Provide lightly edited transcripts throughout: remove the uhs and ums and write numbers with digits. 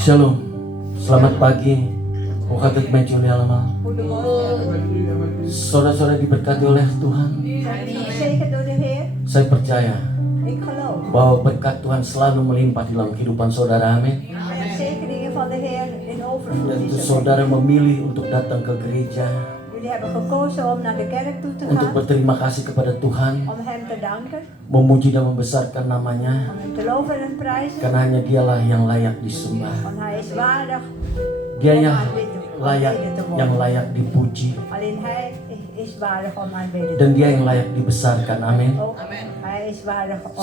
Shalom, selamat pagi. Waktu mencuri lama. Saudara-saudara diberkati oleh Tuhan. Saya percaya bahwa berkat Tuhan selalu melimpah di dalam kehidupan saudara. Amin. Dan saudara memilih untuk datang ke gereja, untuk berterima kasih kepada Tuhan, memuji dan membesarkan namanya, karena hanya Dialah yang layak disembah. Dia yang layak dipuji, dan Dia yang layak dibesarkan. Amin.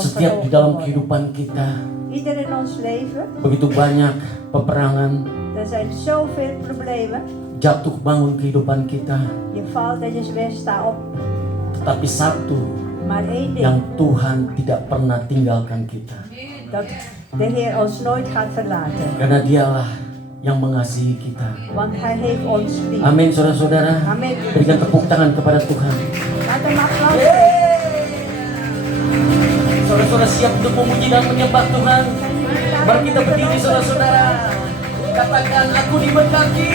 Setiap di dalam kehidupan kita begitu banyak peperangan, jatuh bangun kehidupan kita. Tetapi satu yang Tuhan tidak pernah tinggalkan kita, karena Dialah yang mengasihi kita. Amin, saudara-saudara. Berikan tepuk tangan kepada Tuhan. Saudara-saudara siap untuk memuji dan menyembah Tuhan. Mari kita berdiri, saudara-saudara. Katakan, aku diberkati.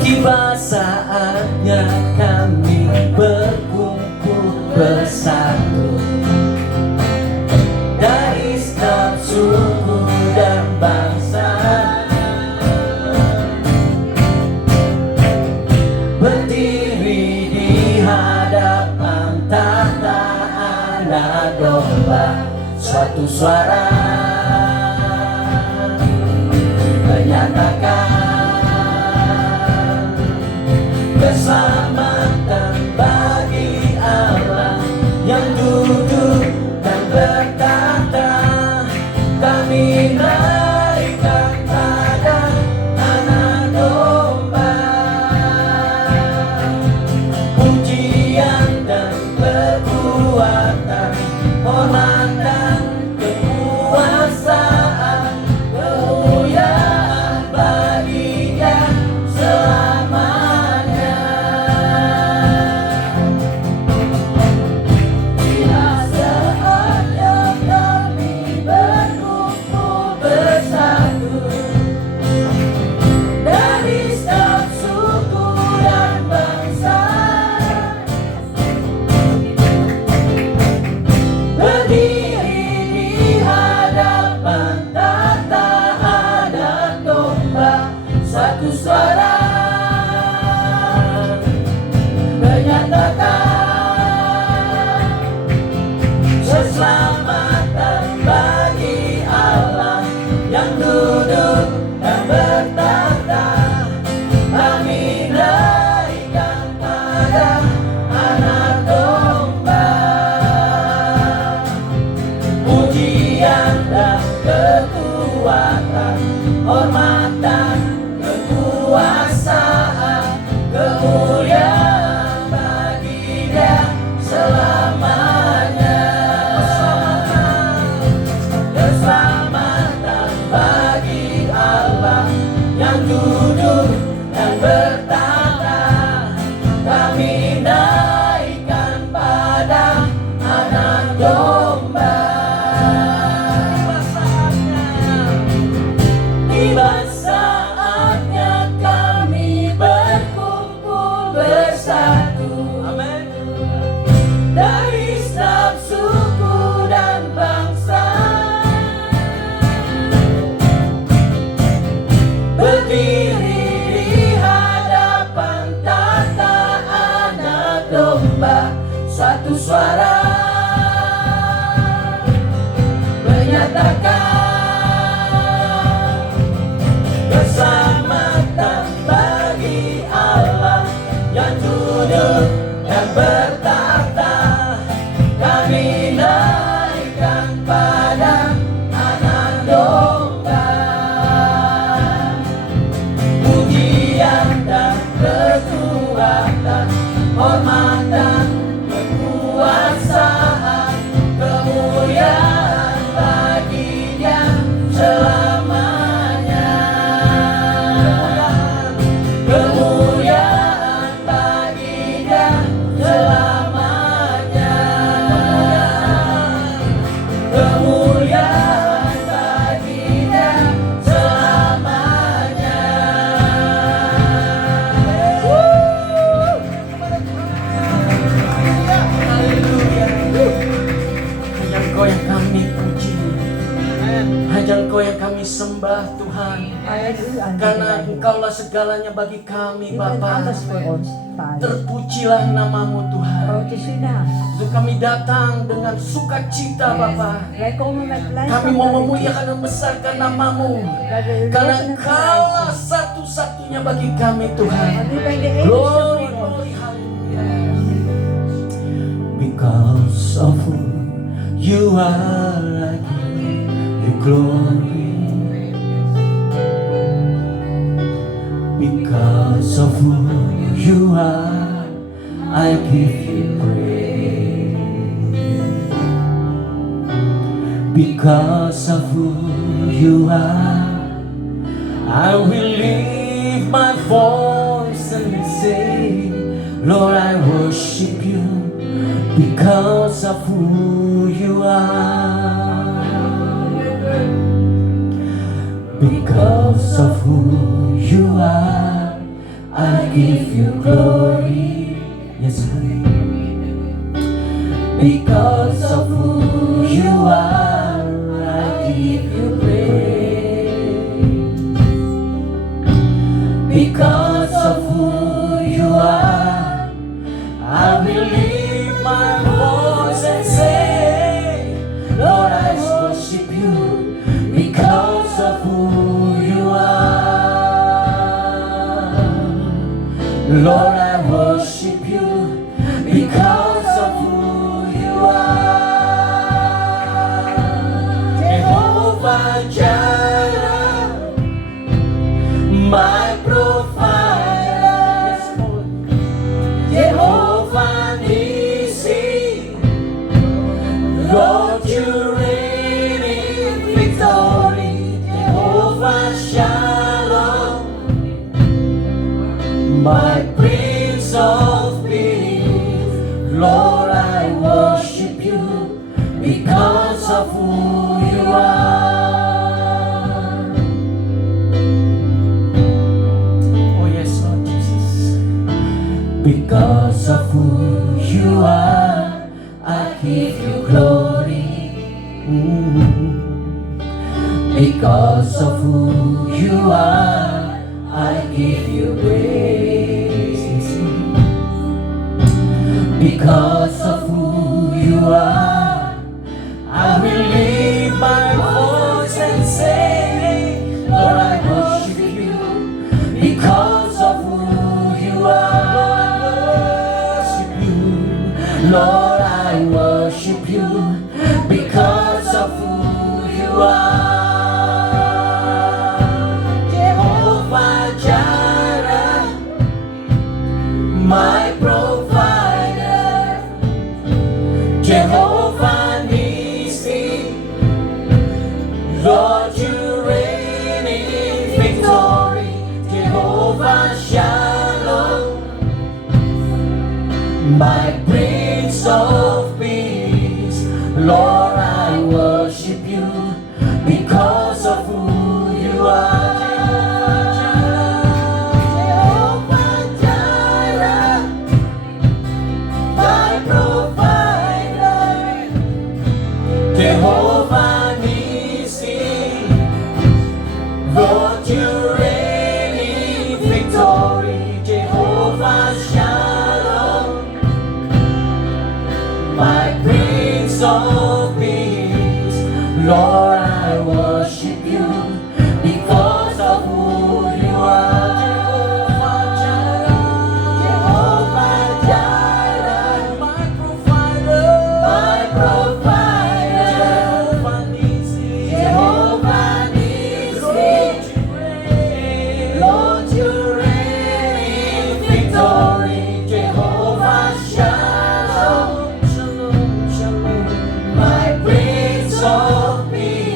Tiba saatnya kami berkumpul bersatu dari setiap suku dan bangsa, berdiri di hadapan tahta Anak Domba, suatu suara menyatakan keselamatan bagi Allah yang duduk dan bertahta. Kami naikkan pada Anak Domba pujian dan kekuatan, hormat dan kekuasaan, kemuliaan bagi Dia selamanya. Bila saatnya kami berkumpul bersatu dari setiap suku dan bangsa, berdiri di hadapan tahta Anak Domba, satu suara menyatakan keselamatan bagi Allah yang duduk dan bertahta. Kami naikkan pada Anak Domba pujian dan kekuatan, hormat dan kekuasaan, kemuliaan bagi Dia selamanya. Keselamatan bagi Allah yang duduk dan bertahta. Kami naikkan pada Anak Domba. Tiba saatnya kami berkumpul bersatu. Amin. Dari setiap suku dan bangsa, berdiri di hadapan tahta Anak Domba, suatu suara menyatakan keselamatan bagi Allah yang duduk dan bertahta. Kami naikkan pada Anak Domba pujian dan kekuatan, hormat dan kekuasaan, kemuliaan bagi Dia selamanya. Kemuliaan bagi Dia selamanya. Kemuliaan Hanya Engkau yang kami sembah Tuhan, karena Engkaulah segalanya bagi kami Bapa. Terpujilah namamu Tuhan. Untuk kami datang dengan sukacita Bapa. Kami mau memuliakan dan membesarkan namamu, karena Engkaulah satu-satunya bagi kami Tuhan. Glory, glory, hallelujah. Because of who you are, I give you glory. Because of who you are, I give you praise. Because of who you are, I will lift my voice and say, Lord, I worship you because of who you are. Because of who you are, I give you glory. Yes, because of who you are, I give you praise. Because of who you are, I will lift my voice and say, Lord, I worship you because of who you are. Lord, I worship you because of who you are. Jehovah Jireh, my provider. Jehovah Nissi, Lord, you reign in victory. Jehovah Shalom, my Prince of Peace. Lord, I worship you because of who you are. Oh yes, Lord Jesus. Because of who you are, I give you glory. Because of who you are, I give you praise. Because of who you are, I will lift my voice and say, Lord, I worship you because of who you are. Lord, I worship you because of who you are. Jehovah Jireh, my provider. Jehovah Nissi, Lord, you reign in victory. Jehovah Shalom, my Prince of Peace. Lord, I worship you because of who you are. Jehovah Jireh, my provider. Jehovah Nissi, Lord, you reign in victory. Jehovah Shalom, my Prince of Peace. Lord, I worship you because of who you are. Jehovah Jireh, my provider. Jehovah Nissi, Lord, you reign in victory. Jehovah Shalom, my Prince of Peace.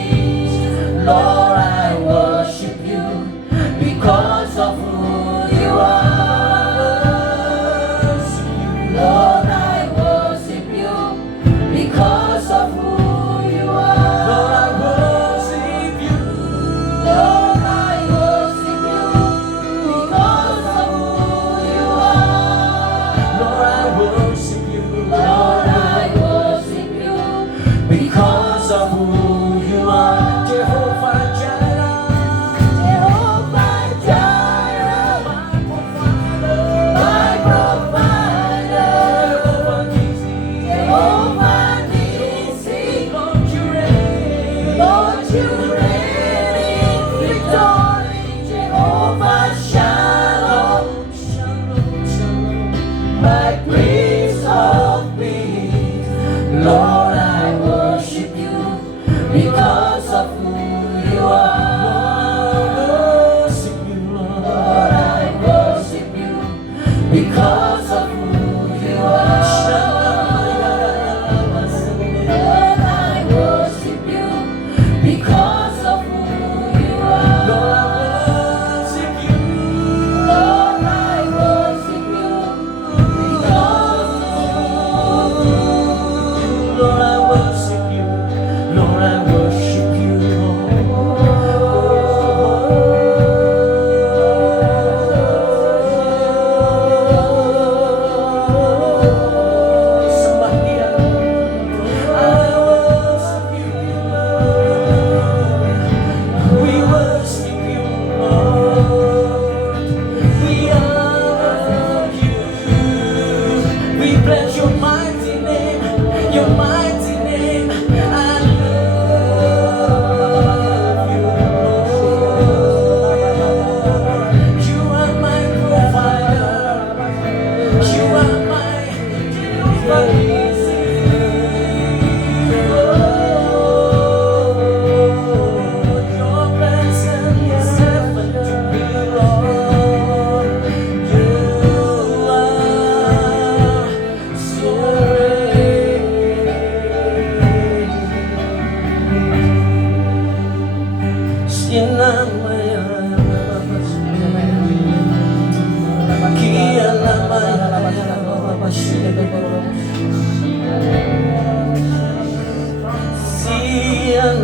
Kami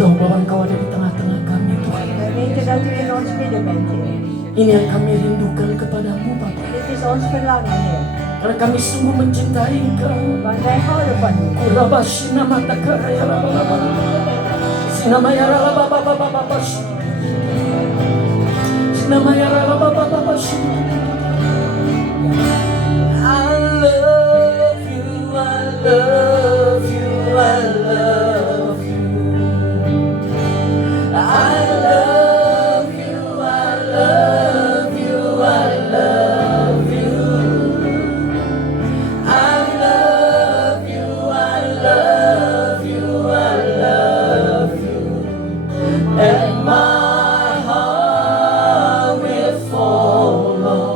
tahu bahwa Engkau ada di tengah-tengah kami, Tuhan. Ini yang kami rindukan kepadamu, Bapa. Karena kami sungguh mencintai Engkau. Kurabashina matakaraya laba-laba. Sinamaya laba-laba-laba-laba. Sinamaya laba-laba-laba. I love you, I love you, I love you. I love you, I love you, I love you. I love you, I love you, I love you. And my heart will follow.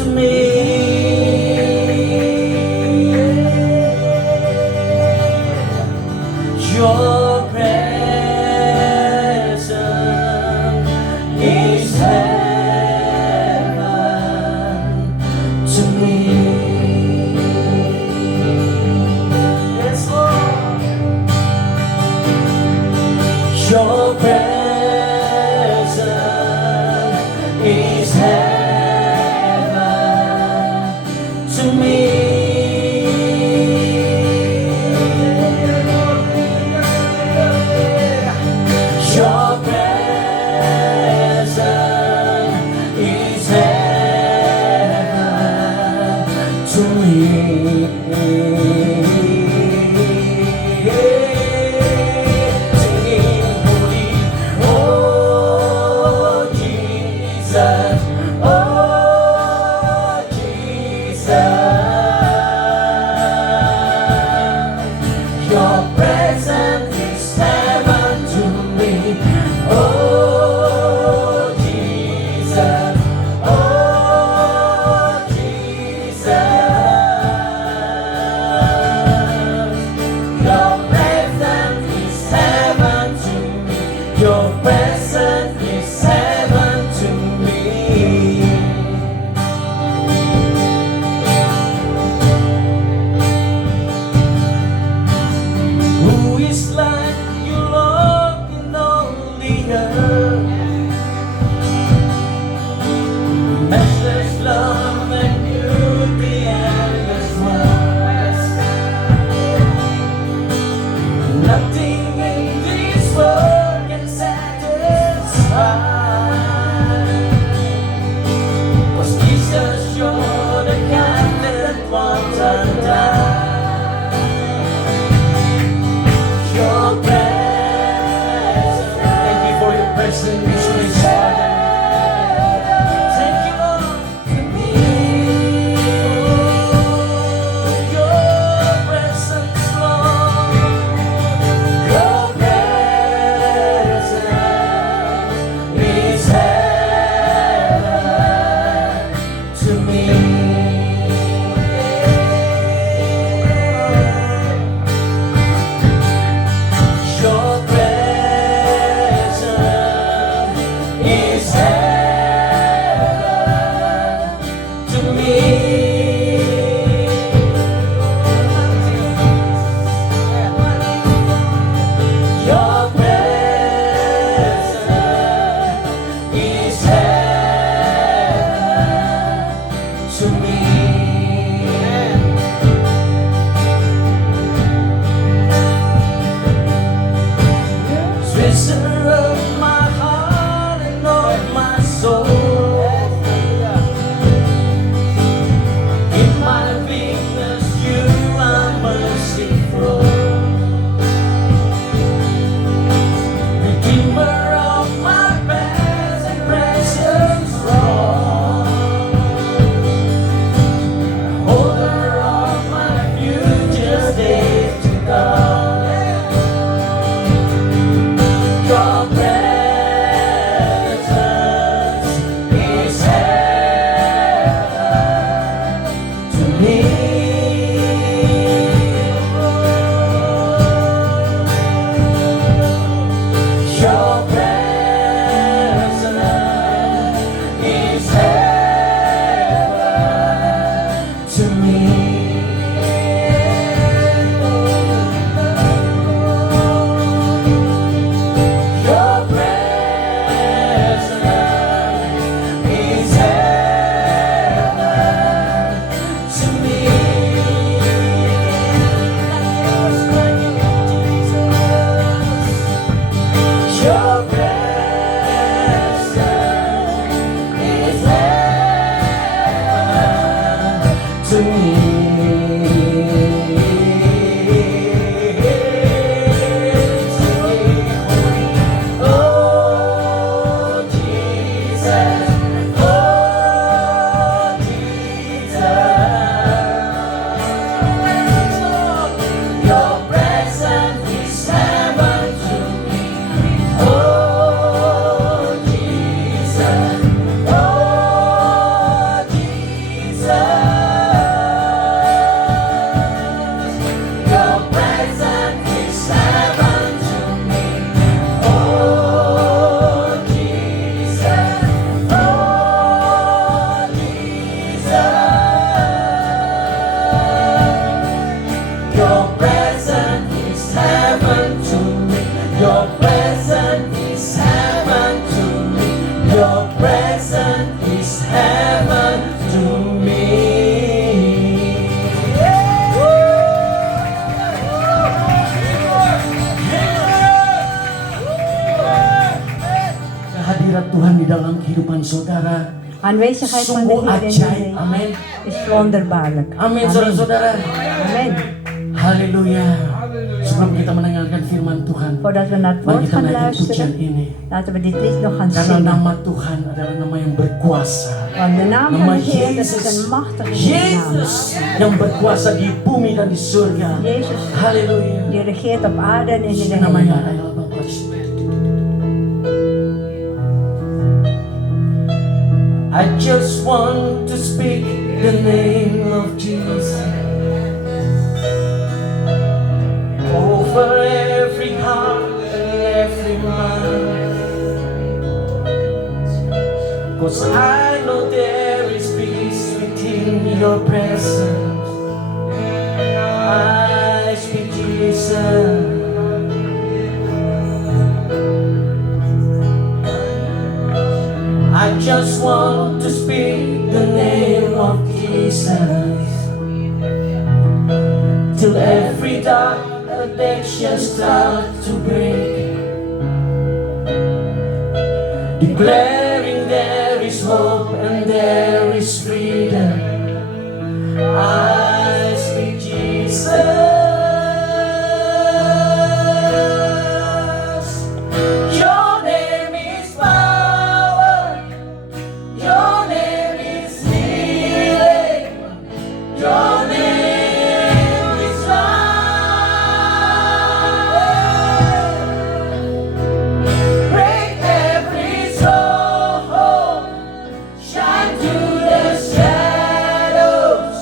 to me. Your presence is heaven to me. Yes, Lord. Your presence is heaven to me. Your presence is heaven to me. Singing holy, oh Jesus, oh Jesus. Your presence is heaven to me. Oh Jesus, oh Jesus. Your presence is heaven to me. Your presence is heaven to me. Who is like you, Lord, in all the earth? Matchless love and beauty endless worth. Nothing in this world can satisfy. 'Cause Jesus, you're the kind that won't undie. Your presence. Thank you for your presence, Lord. Thank you, Lord, to me. Your presence, Lord. Your presence is heaven to me. Your presence is heaven to me. Your presence is heaven to me. Treasure of my heart and of my soul. In my weakness, you are merciful. Redeemer of my past and present wrong. Holder of my future days to come. Your presence is heaven to me. Your presence is heaven to me. Your presence is heaven to me. Your presence is heaven to me. Oh Jesus, oh Jesus. Your presence is heaven to me. Oh Jesus, oh Jesus. firman saudara Aanwezigheid van de sungguh Heer in ajaib. je Amin. leven is wonderbaarlijk. Amin, saudara-saudara. Amen. Haleluya. Sebelum kita mendengarkan firman Tuhan, Voordat we naar het mari woord kita gaan naikin pujian luisteren, ini. laten we dit lied nog gaan Karena zingen. nama Tuhan adalah nama yang berkuasa. Want de naam van Nama de Heer, dat is Yesus, een machtige naam. Yesus yang berkuasa di bumi dan di surga. Jezus, Haleluya. die regeert op aarde en in de Namanya hemel. adalah Bapa. I just want to speak the name of Jesus over every heart and every mind. 'Cause I know there is peace within your presence. I speak Jesus. I just want to speak the name of Jesus till every dark addiction starts to break, declaring there is hope and there is freedom. I speak Jesus. Your name is power. Your name is healing. Your name is life. Break every stronghold. Shine through the shadows.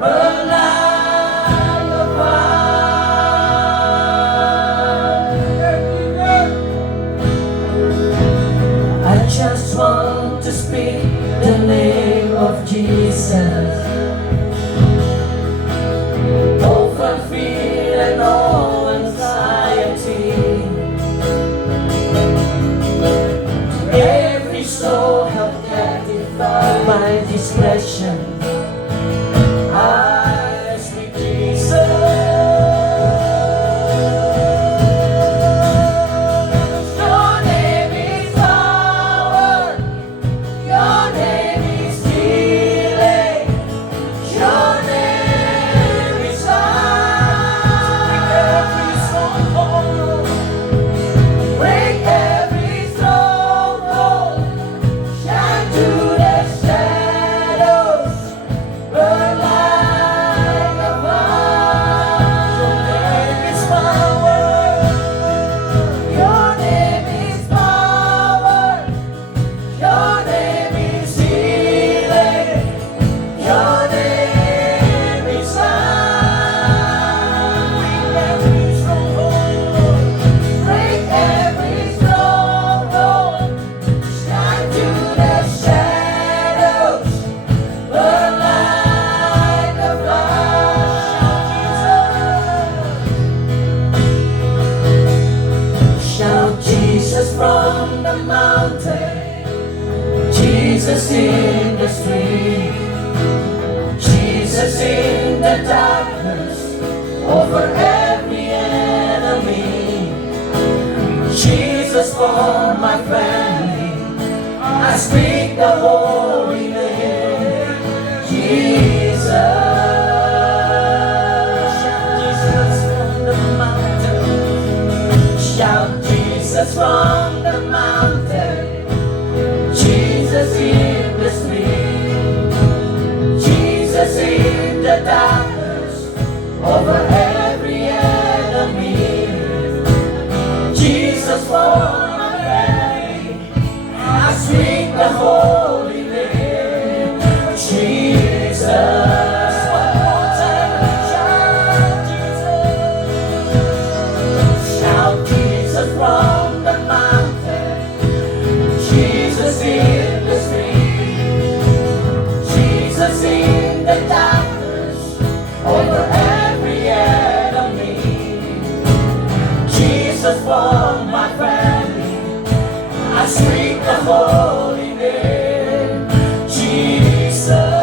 Burn like a fire. I just want to speak the name of Jesus over fear and all anxiety. Every soul held captive by depression, I speak Jesus. Your name is power. Your name is healing. Your name is life. Break every stronghold. Shine through the shadows. Burn like a fire. Your name is power. Your name is power. Your name is healing. Your name is life. Break every stronghold. Shine through the shadows. Burn like a fire. Shout Jesus from the mountain. Jesus in the street, Jesus in the darkness, over every enemy, Jesus for my family. I speak the holy name, Jesus. Shout Jesus from the mountain. Shout Jesus from the mountain. Jesus in the street, Jesus in the darkness, over every enemy, Jesus for my family. I speak the holy name, Jesus. One more time, shout Jesus. Shout Jesus from the mountain. Jesus in the street, Jesus in the darkness, over every enemy, Jesus for my family. I speak the holy name, Jesus.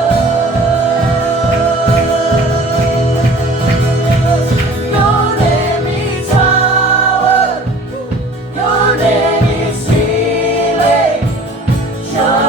Your name is power. Your name is healing. Your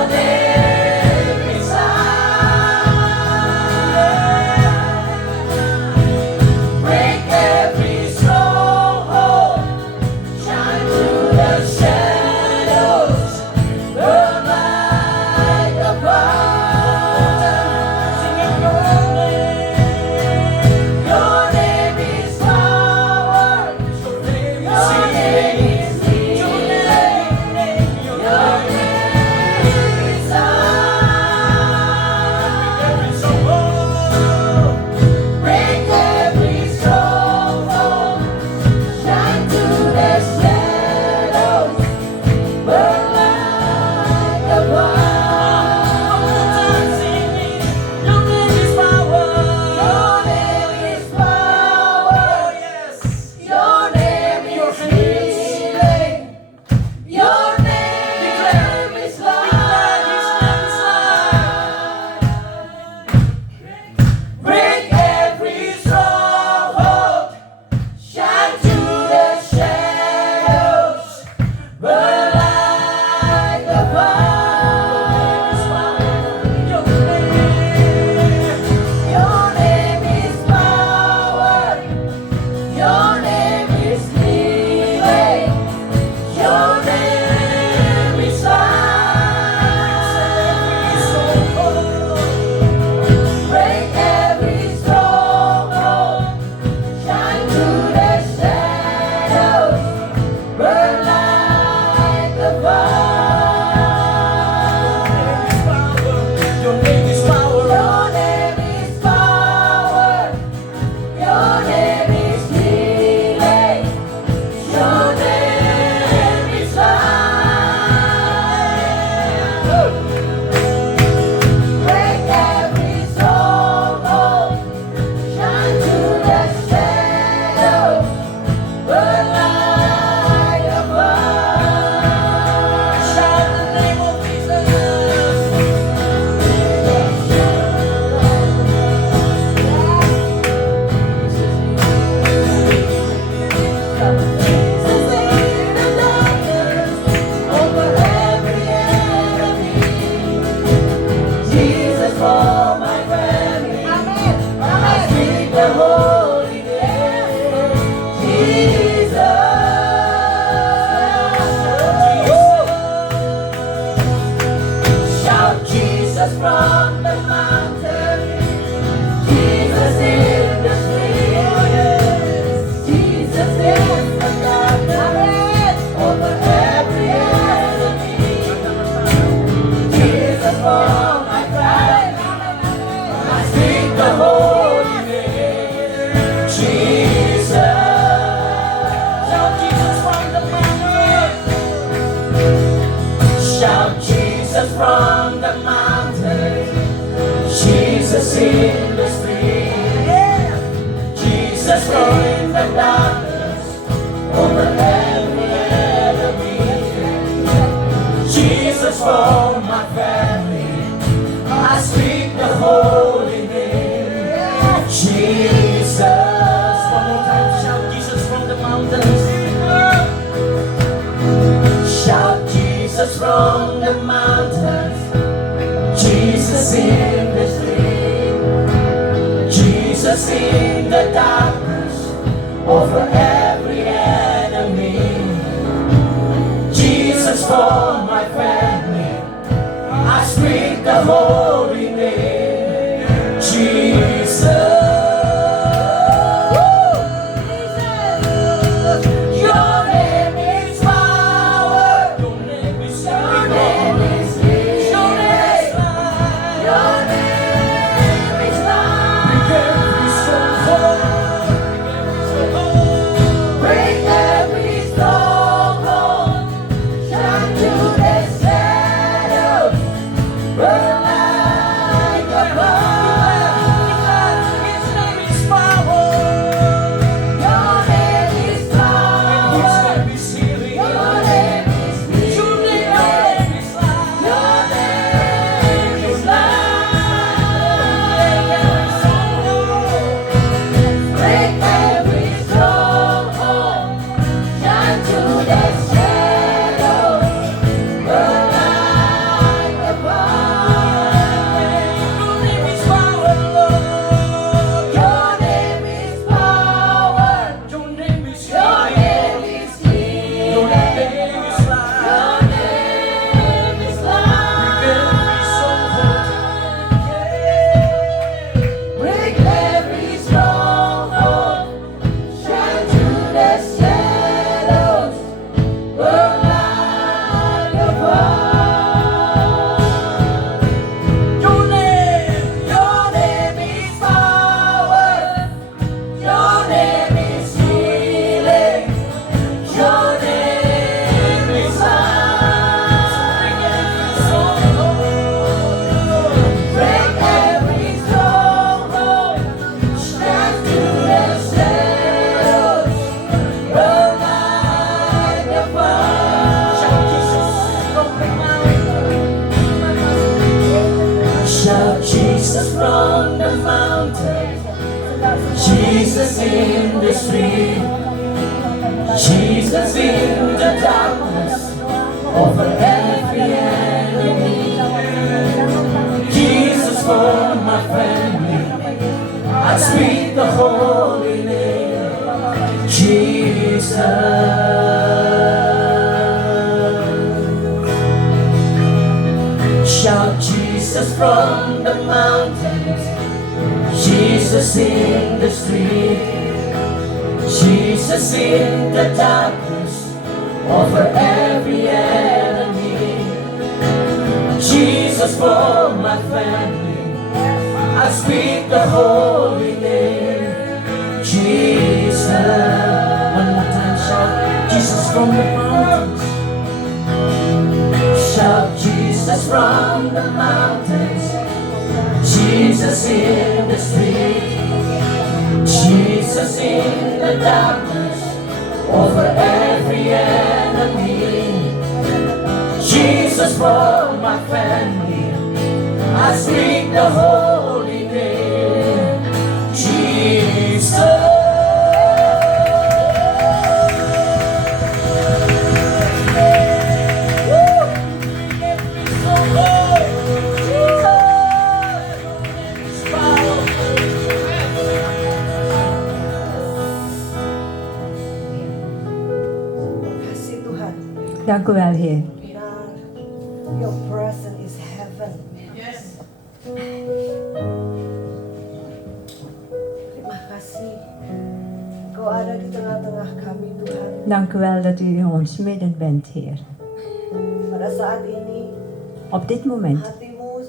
Jesus in the street. Jesus in the darkness over every enemy. Jesus for my family. I speak the holy name. Jesus. One more time, shout Jesus from the mountains. Shout Jesus from the mountains. Jesus in the street. Jesus in the darkness over every enemy. Jesus for my family. I speak the holy name. Jesus. Your name is power. Your name is healing. Your name is life. Your name is life. Break every stronghold. Shine through the shadows. Burn like a fire. His name is power. Your name is power. His name is healing. Your name is healing. Your name is life. Your name is life. Break every stronghold. Shine through the shadows. Burn like a fire. Your name is power, Lord. Your name is power. Your name is healing. Your name is life. Your name is life. Break every stronghold. Shine through the shadows. Burn like a fire. Your name is power. Your name is healing. Your name is life. Break every stronghold. Shine through the shadows. Burn like a fire. Shout Jesus from the mountain. Shout Jesus from the mountain. Jesus in the street. Jesus in the darkness over every enemy. Jesus for my family. I speak the holy name. Jesus. Shout Jesus from the mountains. Jesus in the street. Jesus in the darkness over every enemy. Jesus for my family. I speak the holy name. Jesus. One more time, shout Jesus from the mountains. Shout Jesus from the mountains. Jesus in the street. Jesus in the darkness over every enemy. Jesus for my family. I speak the holy name. Jesus. Kasih Tuhan. Dank u wel, Heer. Benar, your presence is heaven. Terima kasih. Kau ada di tengah-tengah kami Tuhan. Dank u wel dat u in ons midden bent, Heer. Pada saat ini Op dit moment hatimu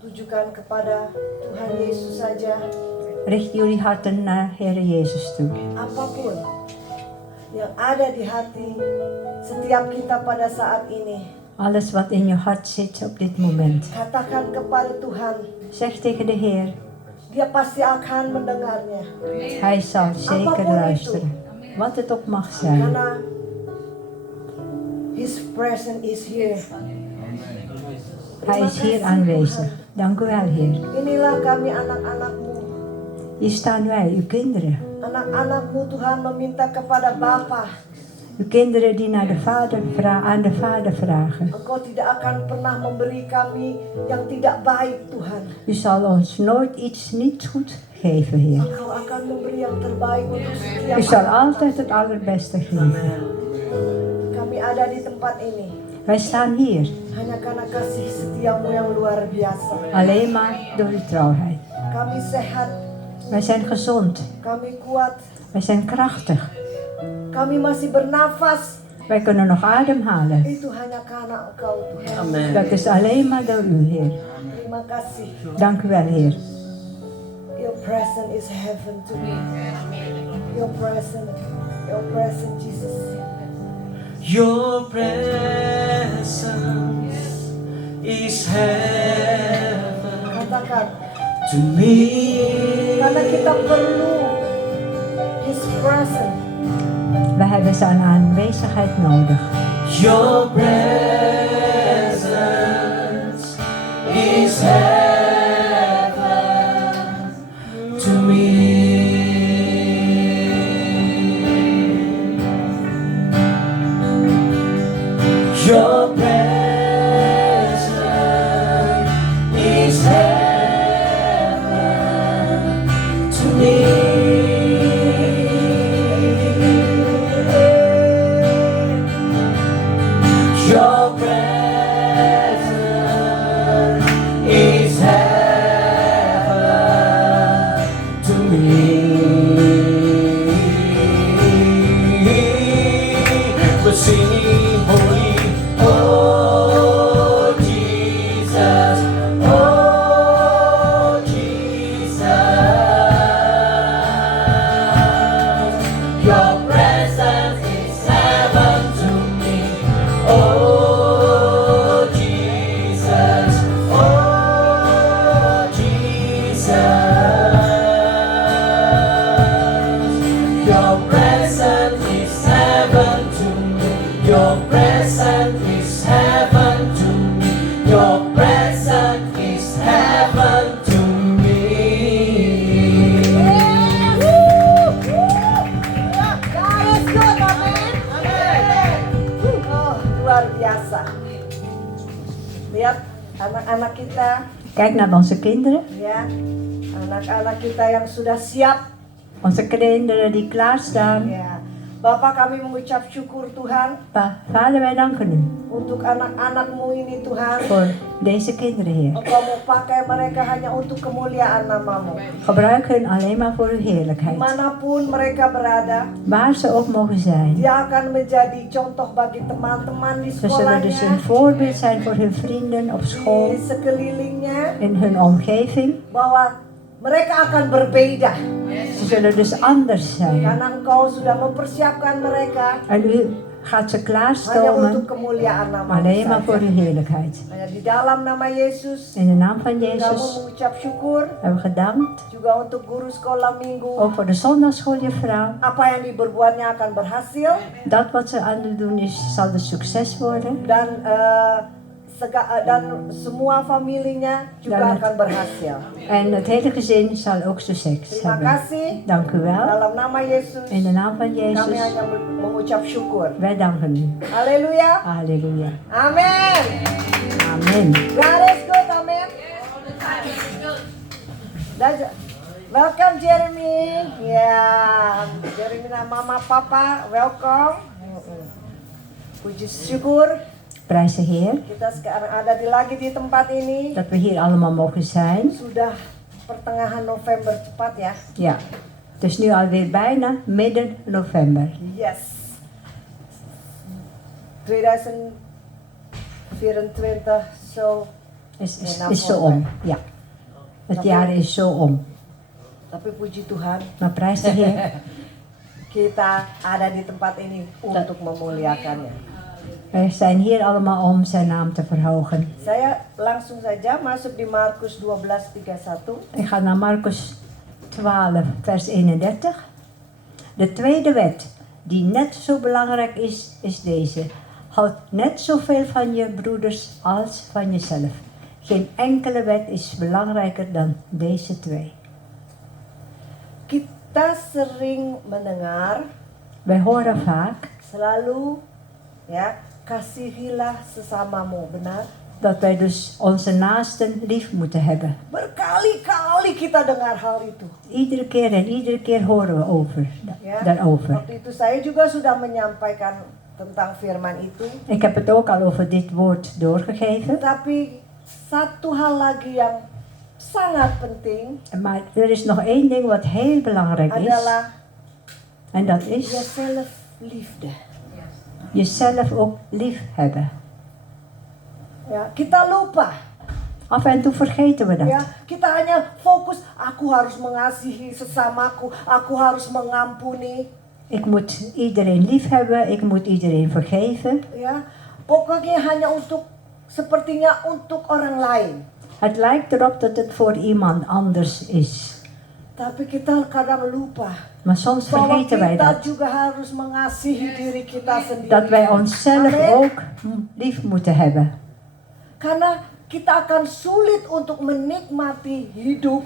tujukan kepada Tuhan Yesus saja. richt jullie harten naar Heer Jezus toe. Apapun yang ada di hati setiap kita pada saat ini, Alles wat in je hart zit op dit moment. Katakan kepada Tuhan, Zeg tegen de Heer, Dia pasti akan mendengarnya. Hij zal zeker Apapun luisteren. Wat het ook mag zijn. Karena His presence is here. Hij is hier aanwezig. Dank u wel, Heer. Inilah kami anak-anakmu. Hier staan wij, uw kinderen. Anak-anakmu Tuhan meminta kepada Bapa. Uw kinderen die naar de Vader aan de Vader vragen. Engkau tidak akan pernah memberi kami yang tidak baik Tuhan. U zal ons nooit iets niet goed geven, Heer. Engkau akan memberi yang terbaik untuk setiap U zal anak. altijd het allerbeste geven. Kami ada di tempat ini Wij staan hier, hanya karena kasih setiamu yang luar biasa. alleen maar door uw trouwheid. Kami sehat, Wij zijn gezond, kami kuat, wij zijn krachtig. kami masih bernafas. Wij kunnen nog ademhalen. Itu hanya karena Engkau Tuhan. Amen. Dat is alleen maar door u, Heer. Terima kasih. Dank u wel, Heer. Your presence is heaven to me. Your presence, Jesus. Your presence is heaven Katakan, to me. karena kita perlu His presence. We hebben zijn aanwezigheid nodig. Your presence is heaven to me. Your presence is heaven to me. Your presence is heaven to me. We're singing holy, oh Jesus, oh Jesus. Your presence is heaven to me. Oh Jesus, oh Jesus. Your presence is heaven to me. Your presence is heaven to me. Your presence is heaven to me. God is good, amen. Oh, luar biasa. Lihat anak-anak kita, Kijk naar onze kinderen. ya. Anak-anak kita yang sudah siap. Onze kinderen die klaarstaan. Ya. Bapak, kami mengucap syukur Tuhan Vader, wij danken u untuk anak-anakmu ini Tuhan. voor deze kinderen, Heer. Engkau mau pakai mereka hanya untuk kemuliaan namamu. Gebruik hen alleen maar voor uw heerlijkheid. Dimanapun mereka berada, Waar ze ook mogen zijn. dia akan menjadi contoh bagi teman-teman di Ze zullen dus een sekolahnya, voorbeeld zijn voor hun vrienden op school, di sekelilingnya, in hun omgeving. bahwa mereka akan berbeda. Ze zullen dus anders zijn. Karena engkau sudah mempersiapkan mereka En u gaat ze hanya klaarstomen untuk kemuliaan namamu alleen maar voor saja. uw heerlijkheid. Hanya di dalam nama Yesus, In de naam van kamu Jezus mengucap syukur hebben we gedankt. juga untuk guru sekolah minggu. Ook voor de zondagschooljuffrouw. Apa yang diberbuatnya akan berhasil Dat wat ze aan het doen is, zal een succes worden. dan dan semua familinya juga Dan- akan berhasil. En het hele gezin zal ook succes Terima hebben. kasih. Dank u wel. Dalam nama Yesus, In de naam van kami Jezus, hanya mengucap syukur. wij danken u. Haleluya. Halleluja. Amin. Amen. God is good, amin. Welcome Jeremy. Ya, Jeremy dan mama papa, welcome. Puji syukur Prijs de Heer kita sekarang ada lagi di tempat ini. dat we hier allemaal mogen zijn. Sudah pertengahan November, cepat ya. Ja, het is nu alweer bijna midden november. Yes. 2024 zo. Is zo om. Ja, het jaar is zo om. Tapi puji Tuhan, Maar prijs de Heer kita ada di tempat ini untuk memuliakannya. Wij zijn hier allemaal om zijn naam te verhogen. Saya langsung saja masuk di Markus 12:31. Ik ga naar Marcus 12, vers 31. De tweede wet, die net zo belangrijk is deze. Houd net zoveel van je broeders als van jezelf. Geen enkele wet is belangrijker dan deze twee. Kita sering mendengar Wij horen vaak selalu ya, kasihilah sesamamu, benar? dat wij dus onze naasten lief moeten hebben. Berkali-kali kita dengar hal itu. Iedere keer horen we Ya. daarover. Waktu itu saya juga sudah menyampaikan tentang firman itu. Ik heb het ook al over dit woord doorgegeven. Tapi satu hal lagi yang sangat penting Maar er is nog één ding wat heel belangrijk is. adalah En dat is zelfliefde. jezelf ook lief hebben. Ya, kita lupa. Af en toe vergeten we dat. Ya, kita hanya fokus aku harus mengasihi sesamaku, aku harus mengampuni. Ik moet iedereen lief hebben, ik moet iedereen vergeven. Ya, pokoknya hanya sepertinya untuk orang lain. Het lijkt erop dat het voor iemand anders is. Tapi kita kadang lupa Maar soms bahwa vergeten wij kita dat. juga harus mengasihi diri kita sendiri. Dat wij onszelf Amen. ook lief moeten hebben. Karena kita akan sulit untuk menikmati hidup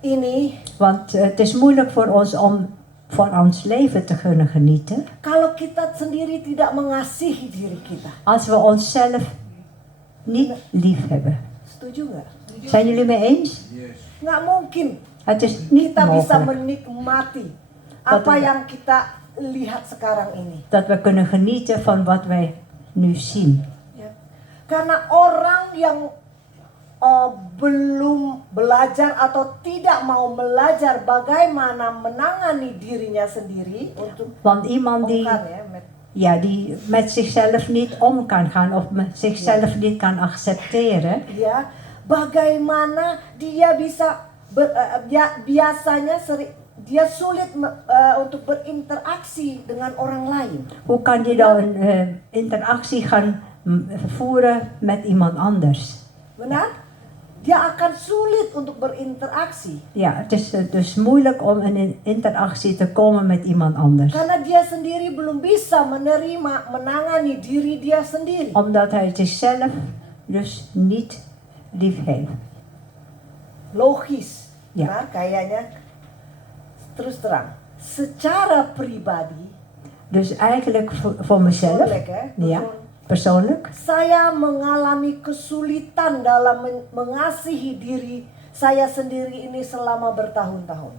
ini Want het is moeilijk voor ons om van ons leven te kunnen genieten. kalau kita sendiri tidak mengasihi diri kita. Als we onszelf niet lief hebben. Setuju nggak? Zijn jullie mee eens? Nggak mungkin Het is niet kita bisa mogelijk menikmati Dat apa we- yang kita lihat sekarang ini. dat we kunnen genieten van wat wij nu zien. Ya. Karena orang yang belum belajar atau tidak mau belajar bagaimana menangani dirinya sendiri untuk Want iemand die, omgaan ya, met die met zichzelf niet om kan gaan of zichzelf niet kan accepteren. ya, bagaimana dia bisa biasanya dia sulit untuk berinteraksi dengan orang lain. Hoe kan je dan interactie gaan voeren met iemand anders? Benar? Dia akan sulit untuk berinteraksi Ja, het is dus moeilijk om in interactie te komen met iemand anders. karena dia sendiri belum bisa menerima, menangani diri dia sendiri. Omdat hij zichzelf dus niet lief heeft. Logis, Ya. benar? Kayaknya terus terang. Secara pribadi, Dus eigenlijk voor mezelf, persoonlijk, hè, ja, persoonlijk, saya mengalami kesulitan dalam mengasihi diri saya sendiri ini selama bertahun-tahun.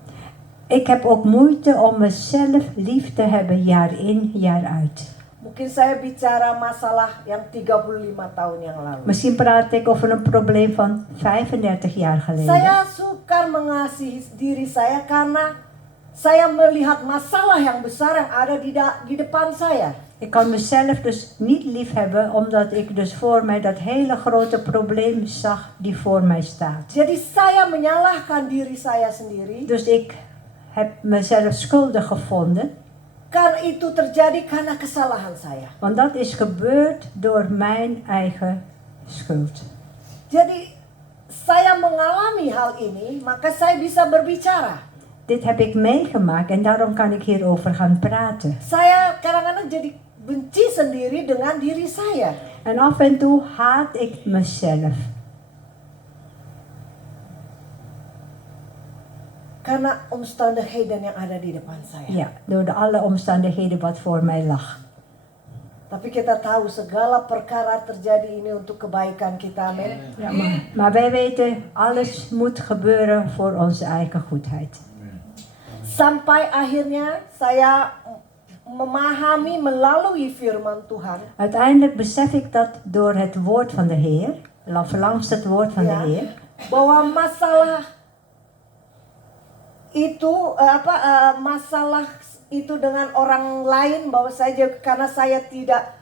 ik heb ook moeite om mezelf lief te hebben jaar in, jaar uit. Mungkin saya bicara masalah yang 35 tahun yang lalu. Misschien praat ik over een probleem van 35 jaar geleden. Saya sukar mengasihi diri saya karena saya melihat masalah yang besar yang ada di depan saya. Ik kan mezelf dus niet lief hebben, omdat ik dus voor mij dat hele grote probleem zag die voor mij staat. Jadi saya menyalahkan diri saya sendiri. Dus ik heb mezelf schuldig gevonden, Karena itu terjadi karena kesalahan saya. want dat is gebeurd door mijn eigen schuld. Jadi saya mengalami hal ini, maka saya bisa berbicara. Dit heb ik meegemaakt en daarom kan ik hierover gaan praten. Saya kadang-kadang jadi benci sendiri dengan diri saya. En af en toe haat ik mezelf. Karena omstandigheden yang ada di depan saya. Ja, door alle omstandigheden wat voor mij lag. Tapi kita tahu segala perkara terjadi ini untuk kebaikan kita, amin. Ja, maar wij weten, alles moet gebeuren voor onze eigen goedheid. Sampai akhirnya saya memahami melalui firman Tuhan. Uiteindelijk besef ik dat door het woord van de Heer, langs het woord van de Ya, Heer, bahwa masalah itu masalah itu dengan orang lain, bahwa karena saya tidak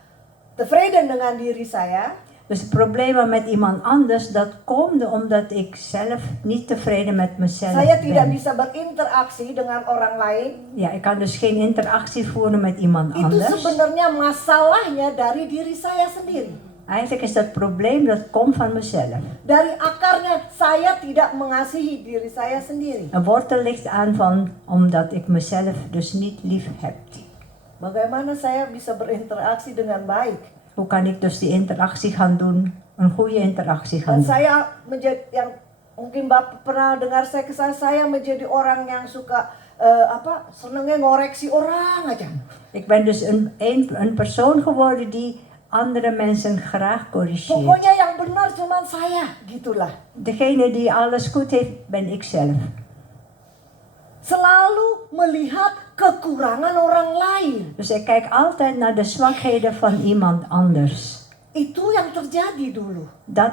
tevreden dengan diri saya, Dus de problemen met iemand anders, dat komt omdat ik zelf niet tevreden met mezelf Saya tidak ben. bisa berinteraksi dengan orang lain. Ja, ik kan dus geen interactie voeren met iemand Itu anders. sebenarnya masalahnya dari diri saya sendiri. Eigenlijk is dat probleem dat komt van mezelf. Dari akarnya saya tidak mengasihi diri saya sendiri. Een wortel ligt aan van omdat ik mezelf dus niet lief heb. Bagaimana saya bisa berinteraksi dengan baik? Hoe kan ik dus die interactie gaan doen, een goede interactie gaan Dan doen? saya menjadi yang mungkin Bapak pernah dengar saya menjadi orang yang suka senengnya ngoreksi orang aja. Ik ben dus een persoon geworden die andere mensen graag corrigeert. Pokoknya yang benar cuman saya, gitulah. Degene die alles goed heeft, ben ik zelf. Selalu melihat kekurangan orang lain. Dus ik kijk altijd naar de zwakheden van iemand anders. Itu yang terjadi dulu. Dat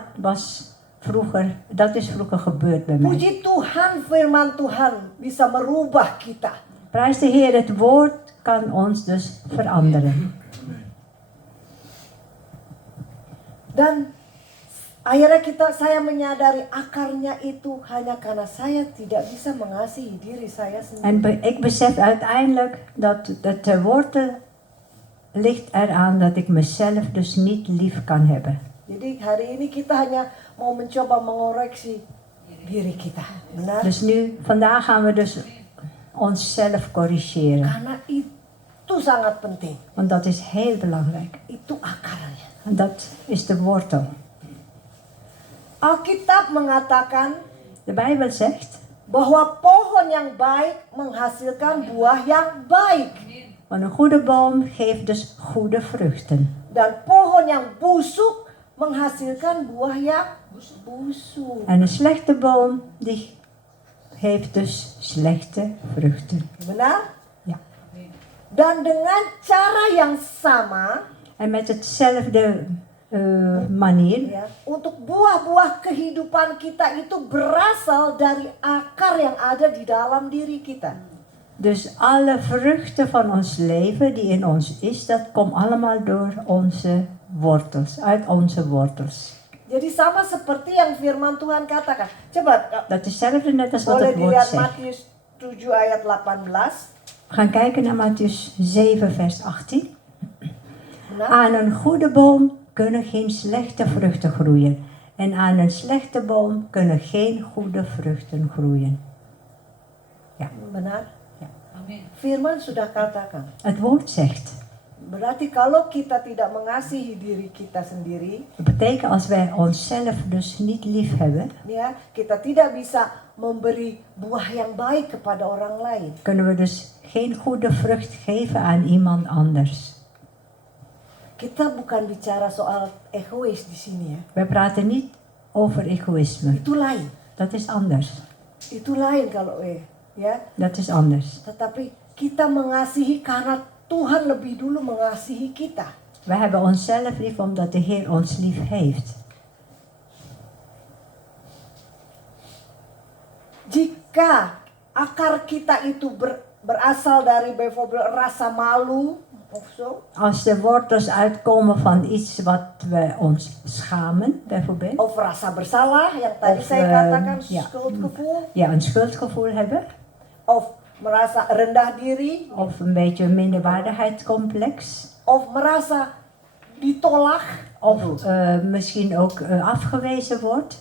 is vroeger gebeurd bij mij. Puji Tuhan, firman Tuhan bisa merubah kita. Prijs de Heer, het woord kan ons dus veranderen. Dan akhirnya saya menyadari akarnya itu hanya karena saya tidak bisa mengasihi diri saya sendiri. En ik besef uiteindelijk dat de wortel ligt eraan dat ik mezelf dus niet lief kan hebben. Jadi hari ini kita hanya mau mencoba mengoreksi diri kita. Benar? Dus vandaag gaan we dus onszelf corrigeren. Karena itu sangat penting. Want dat is heel belangrijk. Itu akarnya. En dat is de wortel. Alkitab mengatakan De Bijbel zegt, bahwa pohon yang baik menghasilkan buah yang baik. want een goede boom geeft dus goede vruchten. Dan pohon yang busuk menghasilkan buah yang busuk. En een slechte boom, die geeft dus slechte vruchten. Benar? Ja. Dan dengan cara yang sama, En met hetzelfde manier, ya, untuk buah-buah kehidupan kita itu berasal dari akar yang ada di dalam diri kita. dus alle vruchten van ons leven die in ons is, dat komt allemaal door onze wortels, uit onze wortels. Jadi sama seperti yang firman Tuhan katakan. Coba Dat is hetzelfde net als wat boleh het woord dilihat zegt. Matius 7 ayat 18. We gaan kijken naar Mattheüs 7 vers 18. Benar? Aan een goede boom kunnen geen slechte vruchten groeien. En aan een slechte boom kunnen geen goede vruchten groeien. Benar? Ja. Firman sudah katakan. Het woord zegt. Berarti kalau kita tidak mengasihi diri kita sendiri, Dat betekent als wij onszelf dus niet lief hebben, ya, kita tidak bisa memberi buah yang baik kepada orang lain. kunnen we dus geen goede vrucht geven aan iemand anders. Kita bukan bicara soal egois di sini ya. We praten niet over egoïsme. Itu lain. Dat is anders. Itu lain kalau ya. Dat is anders. Tetapi kita mengasihi karena Tuhan lebih dulu mengasihi kita. We hebben onszelf lief omdat de Heer ons lief heeft. Jika akar kita itu berasal dari bijvoorbeeld rasa malu of zo, Als de wortels uitkomen van iets wat we ons schamen, bijvoorbeeld. of rasa bersalah yang tadi Of, saya katakan ja. schuldgevoel, Ja, een schuldgevoel hebben. of merasa rendah diri, Of een beetje een minderwaardigheidscomplex. of merasa ditolak, Of misschien ook afgewezen wordt.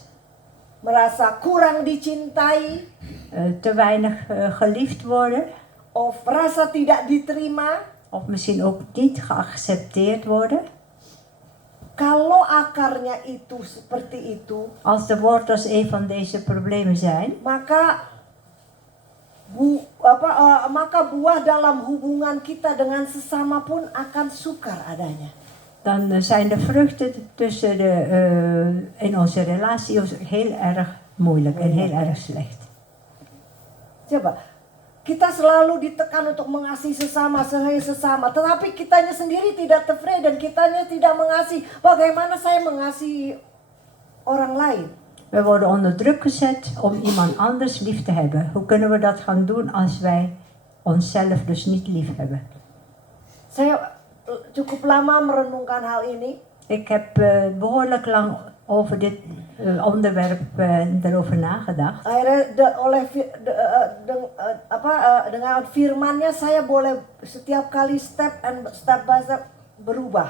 merasa kurang dicintai, Te weinig geliefd worden. of merasa tidak diterima. Of misschien ook niet geaccepteerd worden. Kalau akarnya itu seperti itu, Als de wortels een van deze problemen zijn, maka maka buah dalam hubungan kita dengan sesama pun akan sukar adanya. dan zijn de vruchten tussen in onze relatie heel erg moeilijk en heel erg slecht. Coba, kita selalu ditekan untuk mengasihi sesama, tetapi kitanya sendiri tidak tevreden, kitanya tidak mengasihi. Bagaimana saya mengasihi orang lain? We worden onder druk gezet om iemand anders lief te hebben. Hoe kunnen we dat gaan doen als wij onszelf dus niet lief hebben? Saya cukup lama merenungkan hal ini. Ik heb behoorlijk lang over dit onderwerp erover nagedacht. Akhirnya dengan firman-Nya saya boleh setiap kali step by step berubah.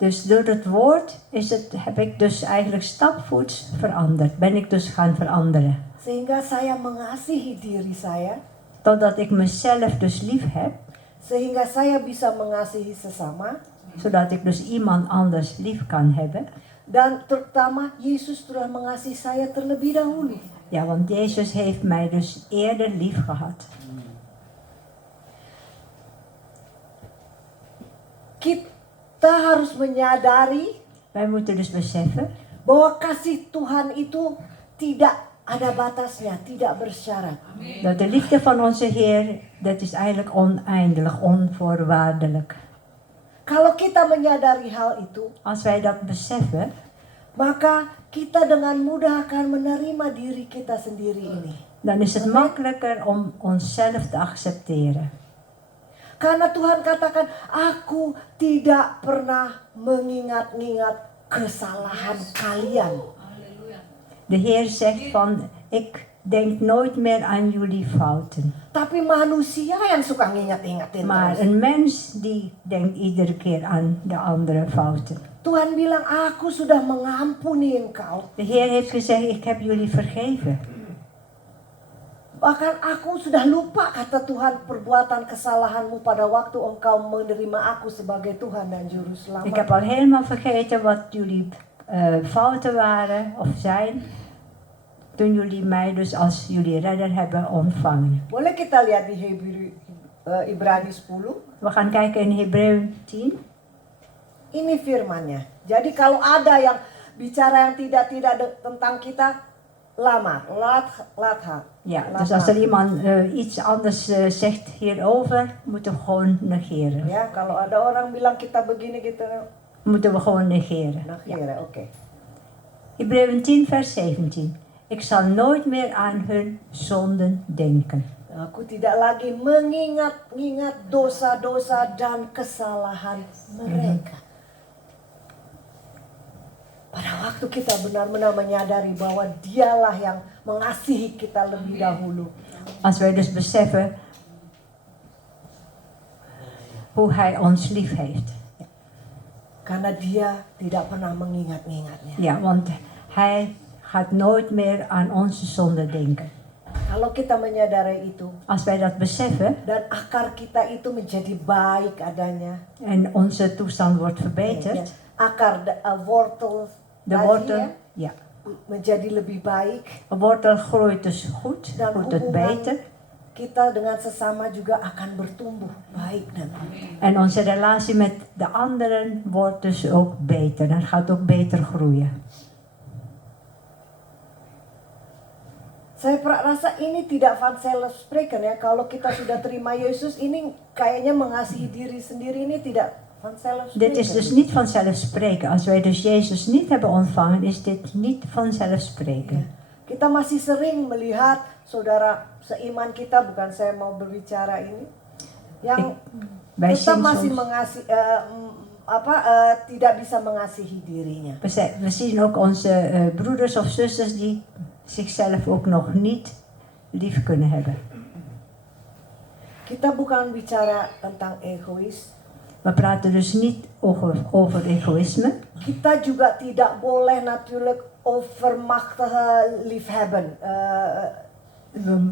Dus door het woord heb ik dus eigenlijk stapvoets veranderd. Ben ik dus gaan veranderen. Sehingga saya mengasihi diri saya. Totdat ik mezelf dus lief heb. Sehingga saya bisa mengasihi sesama. Zodat ik dus iemand anders lief kan hebben. Dan terutama Yesus telah mengasihi saya terlebih dahulu. Ja, want Jezus heeft mij dus eerder lief gehad. Kita harus menyadari Wij moeten dus beseffen bahwa kasih Tuhan itu tidak ada batasnya, tidak bersyarat. dat de liefde van onze Heer, dat is eigenlijk oneindig, onvoorwaardelijk. Kalau kita menyadari hal itu, Als wij dat beseffen, maka kita dengan mudah akan menerima diri kita sendiri ini. dan is het makkelijker om onszelf te accepteren. Karena Tuhan katakan, aku tidak pernah mengingat-ingat kesalahan kalian. De Heer zegt van, ik denk nooit meer aan jullie fouten. Tapi manusia yang suka ngingat-ingatin Maar terus. een mens die denkt iedere keer aan de andere fouten. Tuhan bilang, aku sudah mengampuni engkau. De Heer heeft gezegd, ik heb jullie vergeven. Bahkan aku sudah lupa, kata Tuhan, perbuatan kesalahanmu pada waktu engkau menerima aku sebagai Tuhan dan Juru Ik heb Selamat. al helemaal vergeten wat jullie fouten waren of zijn. Toen jullie mij dus als jullie redder hebben ontvangen. Boleh kita lihat di Ibrani 10? We gaan kijken in Hebreeën 10. Ini firmannya. Jadi kalau ada yang bicara yang tidak tentang kita, lamar, latha. Ja, dus als er iemand iets anders zegt hierover, moeten we gewoon negeren. Ya, kalau ada orang bilang kita begini gitu, Moeten we gewoon negeren. Ja. akhirnya oke. Hebreeën 10 vers 17. Ik zal nooit meer aan hun zonden denken. Aku tidak lagi mengingat-ingat dosa-dosa dan kesalahan mereka. Pada waktu kita benar-benar menyadari bahwa dialah yang mengasihi kita lebih dahulu. Als wij dus beseffen hoe hij ons lief heeft. Karena dia tidak pernah mengingat-ingatnya. Ja, want hij gaat nooit meer aan onze zonde denken. Kalau kita menyadari itu, Als wij dat beseffen dan akar kita itu menjadi baik adanya. en onze toestand wordt verbeterd, Akar wortel de tadi wortel, ya, ja, menjadi lebih baik. de wortel groeit dus goed, Dan wordt het hubungan beter. kita dengan sesama juga akan bertumbuh baik nanti. En onze relatie met de anderen wordt dus ook beter, dan gaat ook beter groeien. Saya rasa ini tidak vanzelfsprekend ya. Kalau kita sudah terima Yesus, ini kayaknya mengasihi diri sendiri ini tidak vanzelfsprekend. Dit is dus niet vanzelfsprekend. Als wij dus Jezus niet hebben ontvangen, is dit niet vanzelfsprekend. Kita masih sering melihat saudara seiman kita, bukan saya mau berbicara ini, yang Wij tetap zien masih soms, tidak bisa mengasihi dirinya. we zien ook onze broeders of zusters die zichzelf ook nog niet lief kunnen hebben. Kita bukan bicara tentang egois. We praten dus niet over egoïsme. Kita juga tidak boleh natuurlijk overmachtig liefhebben.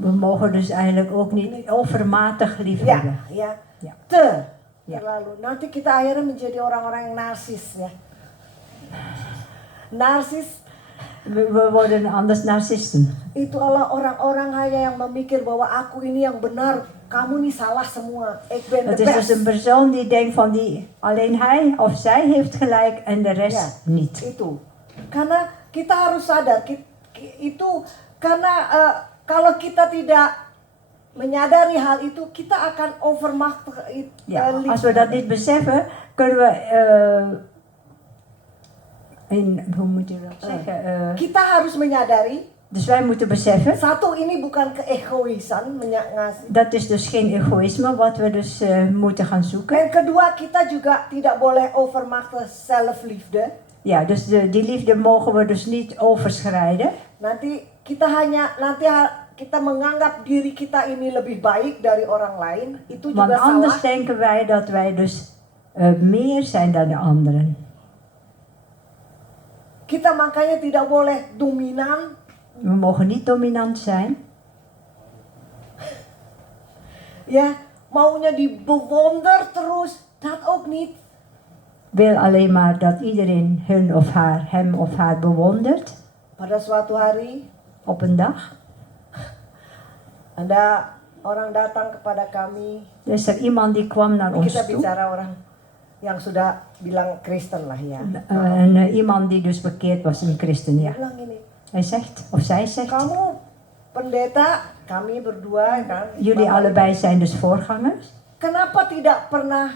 We mogen dus eigenlijk ook niet overmatig lief Ya, hebben. ya. Ja. Ja. Terlalu. Nanti kita akhirnya menjadi orang-orang yang narsis ya. Narsis We worden anders narcisten. itu adalah orang-orang hanya yang memikir bahwa aku ini yang benar, kamu nih salah semua. Ik ben Het de is dus best. een persoon die denkt van alleen hij of zij heeft gelijk en de rest Ja. niet. Itu. Karena kita harus sadar itu karena kalau kita tidak menyadari hal itu, kita akan overmachtig Ja, als we dat niet beseffen, kunnen we hoe moet je dat zeggen? Kita harus menyadari Dus wij moeten beseffen, Satu, ini bukan keegoisan mengasihi. dat is dus geen egoïsme wat we dus moeten gaan zoeken. En kedua, kita juga tidak boleh overmaken zelfliefde. Ja, dus die liefde mogen we dus niet overschrijden. Nanti kita menganggap diri kita ini lebih baik dari orang lain, itu Want juga anders salah. denken wij dat wij dus meer zijn dan de anderen. Kita makanya tidak boleh dominan. We mogen niet dominant zijn. Ya, maunya bewonder terus, dat ook niet. Wil alleen maar dat iedereen hem of haar bewondert Pada suatu hari, op een dag. ada orang datang kepada kami. Is er iemand die kwam naar Ini ons kita toe. bicara orang yang sudah bilang Kristen lah ya. Iemand die dus bekeerd was, een christen, Dia ja. bilang gini, Hij zegt, of zij zegt, kamu pendeta, kami berdua kan. jullie Bapak, allebei zijn dus voorgangers. kenapa tidak pernah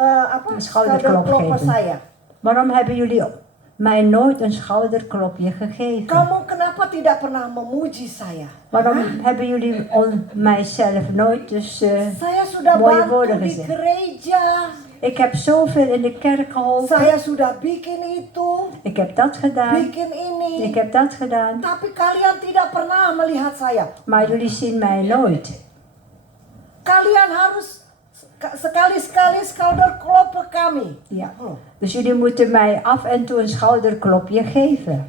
Een schouderklop schouderkloppen geven. saya? Waarom hebben jullie mij nooit een schouderklopje gegeven? Kamu kenapa tidak pernah memuji saya? Waarom hebben jullie mijzelf nooit dus... Saya sudah mooie bantu woorden di gezegd. gereja. Ik heb zoveel in de kerk geholpen. Saya sudah bikin itu, Ik heb dat gedaan. bikin ini. Ik heb dat gedaan. Tapi kalian tidak pernah melihat saya. Maar jullie zien mij nooit. Kalian harus sekali-sekali schouderkloppen kami. Ja. Oh, Dus jullie moeten mij af en toe een schouderklopje geven.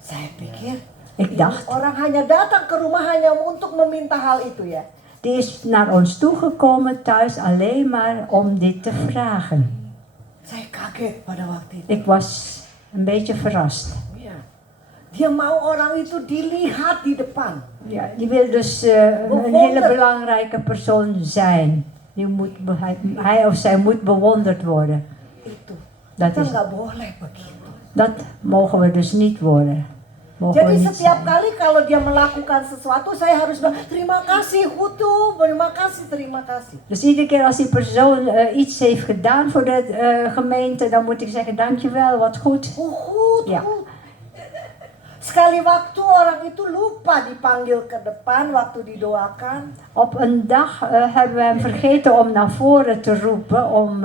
saya pikir Ik dacht, orang hanya datang ke rumah hanya untuk meminta hal itu ya. die is naar ons toegekomen thuis alleen maar om dit te vragen. Saya kaget pada waktu itu. Ik was een beetje verrast. Ya. Dia mau orang itu dilihat di depan. Ja, die wil dus een hele belangrijke persoon zijn. Hij of zij moet bewonderd worden. Itu. Dat Kita is, nggak boleh begitu. dat mogen we dus niet worden. Mogen we Jadi niet setiap zijn. kali kalau dia melakukan sesuatu, saya harus bilang terima kasih Hutu, terima kasih. Dus iedere keer als die persoon iets heeft gedaan voor de gemeente, dan moet ik zeggen dankjewel, wat goed. Hut, Ja. hut. Sekali waktu orang itu lupa dipanggil ke depan waktu didoakan. Op een dag hebben we hem vergeten om naar voren te roepen om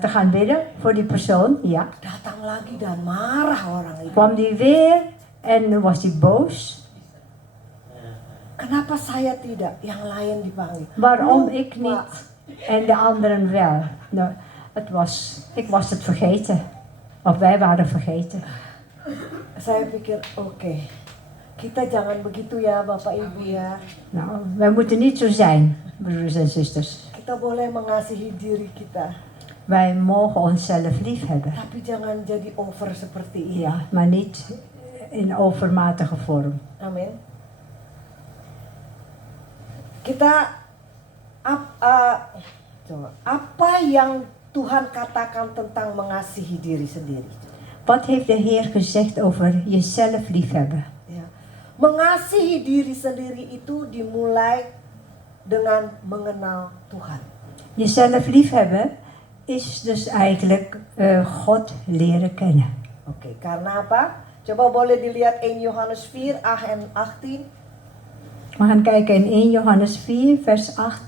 te gaan bidden voor die persoon. Ja. Datang lagi dan marah orang itu. Kwam die weer en was hij boos. Kenapa saya tidak, yang lain dipanggil? Waarom Lupa. ik niet en de anderen wel? Nou, ik was het vergeten. Of wij waren vergeten. Saya pikir, oke, kita jangan begitu ya Bapak Ibu ya. Nou, wij moeten niet zo zijn, broeders en zusters. Kita boleh mengasihi diri kita, Wij mogen onszelf lief hebben. tapi jangan jadi over seperti ini. Ja, maar niet in overmatige vorm. Amin. Kita apa yang Tuhan katakan tentang mengasihi diri sendiri? Wat heeft de Heer gezegd over jezelf liefhebben? Ya. Mengasihi diri sendiri itu dimulai dengan mengenal Tuhan. Jezelf liefhebben is dus eigenlijk God leren kennen. Oke, karena apa? Coba boleh dilihat 1 Johannes 4 en 18. We gaan kijken in 1 Johannes 4, vers 8.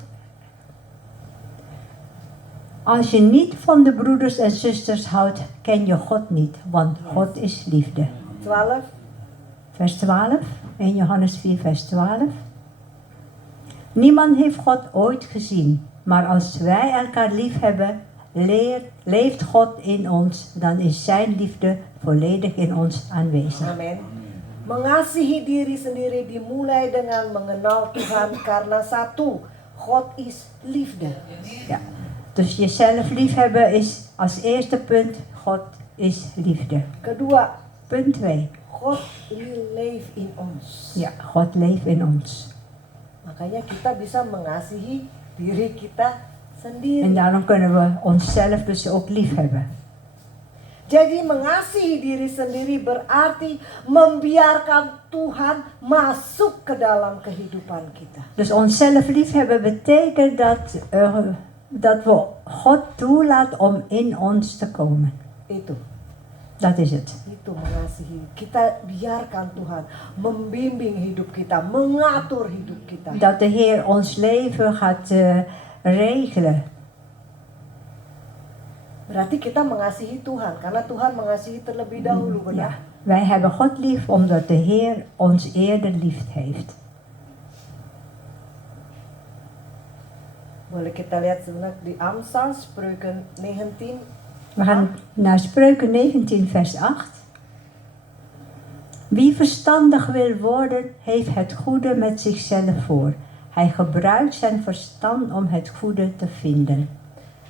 Als je niet van de broeders en zusters houdt, ken je God niet, want God is liefde. 12. Vers 12, 1 Johannes 4, vers 12. Niemand heeft God ooit gezien, maar als wij elkaar lief hebben, leeft God in ons, dan is zijn liefde volledig in ons aanwezig. Amin. Mengasihi diri sendiri dimulai dengan mengenal Tuhan karena satu, God is liefde. Ja. Dus jezelf liefhebben is als eerste punt, God is liefde. Kedua, Punt 2. God will live in ons. Ja, God leeft in ons. Makanya kita bisa mengasihi diri kita sendiri. En daarom kunnen we onszelf dus ook liefhebben. Jadi mengasihi diri sendiri berarti membiarkan Tuhan masuk ke dalam kehidupan kita. Dus onszelf liefhebben betekent dat we God toelaat om in ons te komen. Itu. Dat is het. Itu mengasihi. Kita biarkan Tuhan membimbing hidup kita, mengatur hidup kita. Dat de Heer ons leven gaat regelen. Berarti kita mengasihi Tuhan, karena Tuhan mengasihi terlebih dahulu, benar? Ja. Wij hebben God lief omdat de Heer ons eerder lief heeft. Boleh kita lihat sebenarnya di Amsal, Spreuken 19. We gaan naar Spreuken 19 vers 8. Wie verstandig wil worden, heeft het goede met zichzelf voor. Hij gebruikt zijn verstand om het goede te vinden.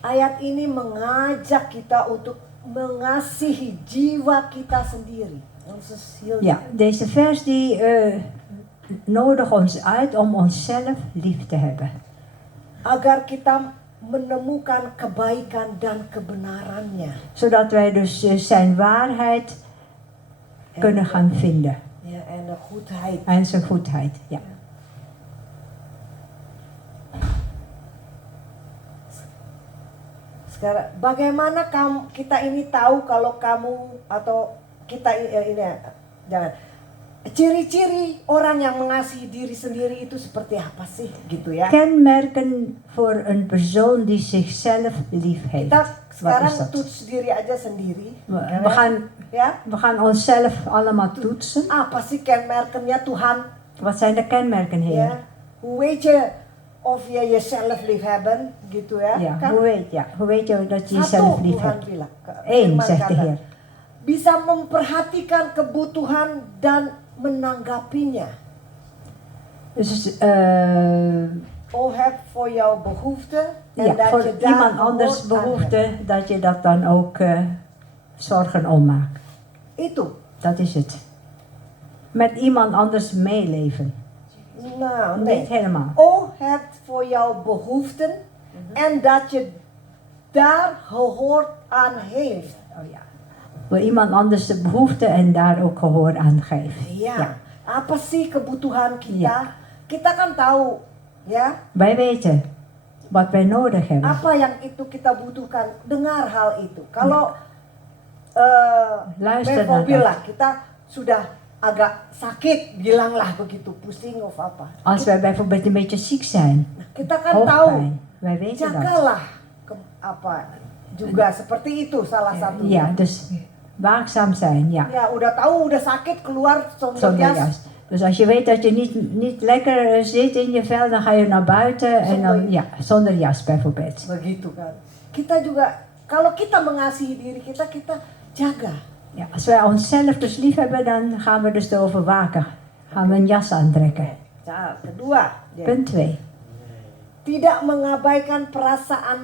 Ayat ini mengajak kita untuk mengasihi jiwa kita sendiri. Onze ziel. Ja, deze vers die nodigt ons uit om onszelf lief te hebben. Agar kita menemukan kebaikan dan kebenarannya. Zodat wij dus zijn waarheid kunnen gaan vinden. Ya, en de goedheid. En zijn goedheid, ja. Sekarang, bagaimana kita ini tahu kalau kamu atau kita ini jangan ciri-ciri orang yang mengasihi diri sendiri itu seperti apa sih, gitu ya? Kenmerken voor een persoon die zichzelf lief heeft. Kita Wat sekarang is dat? toets diri aja sendiri. We gaan onszelf allemaal toetsen. Apa sih kenmerkennya Tuhan? Wat zijn de kenmerken, Heer? Ja. Hoe weet je of je jezelf lief hebben, gitu ya? Ja, Kan hoe weet je dat je satu jezelf lief Tuhan hebt? bilang. Eén, firman zegt de kata, Heer. bisa memperhatikan kebutuhan dan menanggapinya. Dus Heb voor jouw behoefte en ja, dat voor je daar iemand anders gehoord aan hebt. behoefte, dat je dat dan ook zorgen om maakt. Itu. Dat is het. Met iemand anders meeleven. Nou, Niet nee. helemaal. Hebt voor jouw behoeften en dat je daar gehoord aan heeft. Oh ja. Voor iemand anders de behoefte en daar ook gehoor aan geven. Ja. Apa sih kebutuhan kita? Ja. Kita kan tahu, ya. Wij weten wat wij nodig hebben. Apa yang itu kita butuhkan? Dengar hal itu. Kalau Luister Bevo naar bilang dat. kita sudah agak sakit, bilanglah begitu, pusing of apa. Als wij bijvoorbeeld een beetje ziek zijn, Kita kan tahu, hoofdpijn, wij weten dat. jagalah apa juga seperti itu salah satu. Ja, dus waakzaam zijn, ja. Ya, udah tahu udah sakit keluar zonder Zonder jas. jas. Dus als je weet dat je niet lekker zit in je vel, dan ga je naar buiten en dan, ja, zonder jas bijvoorbeeld. Begitu kan. Kita juga kalau kita mengasihi diri kita, kita jaga. Ja, als wij onszelf dus lief hebben, dan gaan we dus erover waken. Gaan we een jas aantrekken. Nah, kedua, Punt 2. tidak mengabaikan perasaan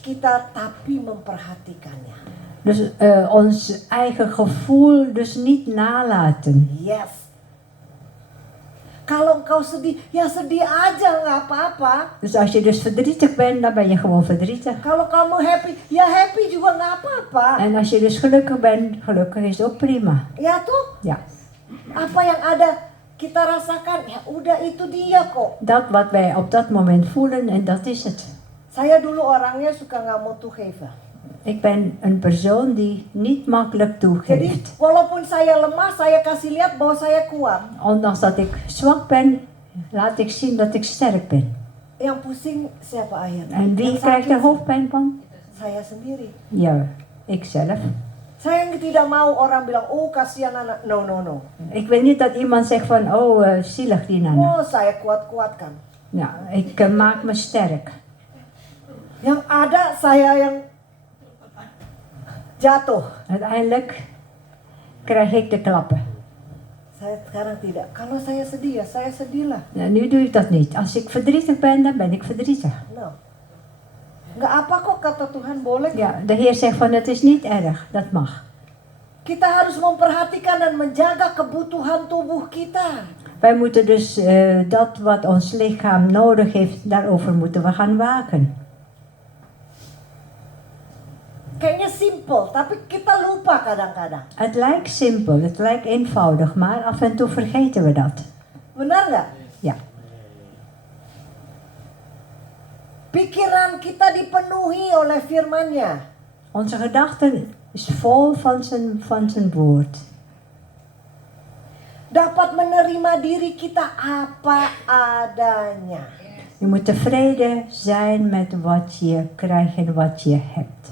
kita tapi memperhatikannya. Dus ons eigen gevoel dus niet nalaten. Yes. Kalau engkau sedih, ya sedih aja, nggak apa-apa. Dus als je dus verdrietig bent, dan ben je gewoon verdrietig. Kalau kamu happy, ya happy juga nggak apa-apa. En als je dus gelukkig bent, gelukkig is ook prima. Ya tuh, Ja, apa yang ada kita rasakan, ya udah itu dia kok. dat wat wij op dat moment voelen en dat is het. Saya dulu orangnya suka nggak mau toegeven. Ik ben een persoon die niet makkelijk Jadi toegeeft. walaupun saya lemah, saya kasih lihat bahwa saya kuat. Ondanks dat ik zwak ben, laat ik zien dat ik sterk ben. Yang pusing siapa akhirnya? En wie Yang krijgt er sakit hoofdpijn van? saya sendiri. Ja, ikzelf. Saya yang tidak mau orang bilang, oh kasihan anak. No, no, no. Ik wil niet dat iemand zegt van, oh zielig die Nana. Oh, saya kuat-kuatkan. Ja, ik maak me sterk. Yang ada saya yang jatuh. Uiteindelijk krijg ik de klappen. Saya sekarang tidak. Kalau saya sedih ya saya sedihlah. Nou, nu doe ik dat niet. Als ik verdrietig ben, dan ben ik verdrietig. No. Nggak apa kok kata Tuhan, boleh. Ja, de Heer zegt van, het is niet erg, dat mag. Kita harus memperhatikan dan menjaga kebutuhan tubuh kita. Wij moeten dus dat wat ons lichaam nodig heeft, daarover moeten we gaan waken. Kayaknya simple, tapi kita lupa kadang-kadang. Het lijkt simpel, het lijkt eenvoudig, maar af en toe vergeten we dat. Benar nggak? Ja, Pikiran kita dipenuhi oleh firman-Nya. onze gedachten is vol van zijn woord. Dapat menerima diri kita apa adanya. Je moet tevreden zijn met wat je krijgt en wat je hebt.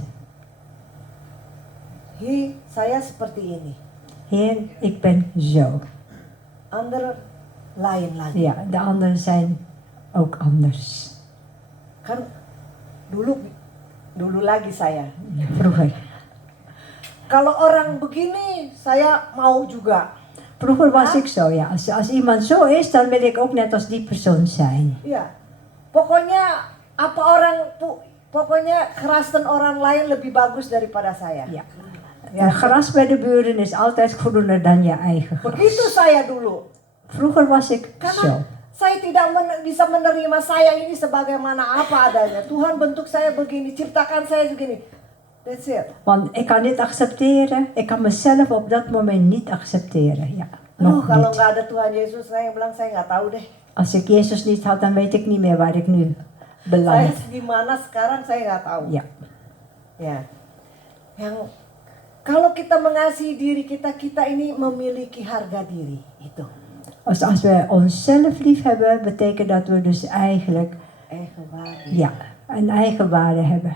Saya seperti ini. Heer, ik ben zo. Ander lain lagi. Ja, de anderen zijn ook anders. Kan dulu lagi saya. Vroeger. Kalau orang begini, saya mau juga. Vroeger was ik zo, ja. Als iemand zo is, dan wil ik ook net als die persoon zijn. Iya. Pokoknya kerasan orang lain lebih bagus daripada saya. Ja. Ja, gras bij de buren is altijd groener dan je eigen gras. Begitu saya dulu. Vroeger was ik zo. Karena saya tidak bisa menerima saya ini sebagaimana apa adanya. Tuhan bentuk saya begini, ciptakan saya begini. That's it. Want ik kan niet accepteren. Ik kan mezelf op dat moment niet accepteren. Ja, nog Kalau niet. nggak ada Tuhan Yesus, saya bilang saya nggak tahu deh. Als ik Jezus niet had, dan weet ik niet meer waar ik nu Saya beland. di mana sekarang saya nggak tahu. Ja. Ya. Kalau kita mengasihi diri kita, kita ini memiliki harga diri. Itu. Als we onszelf lief hebben, betekent dat we dus eigenlijk Eigenwaarde. een eigen waarde hebben.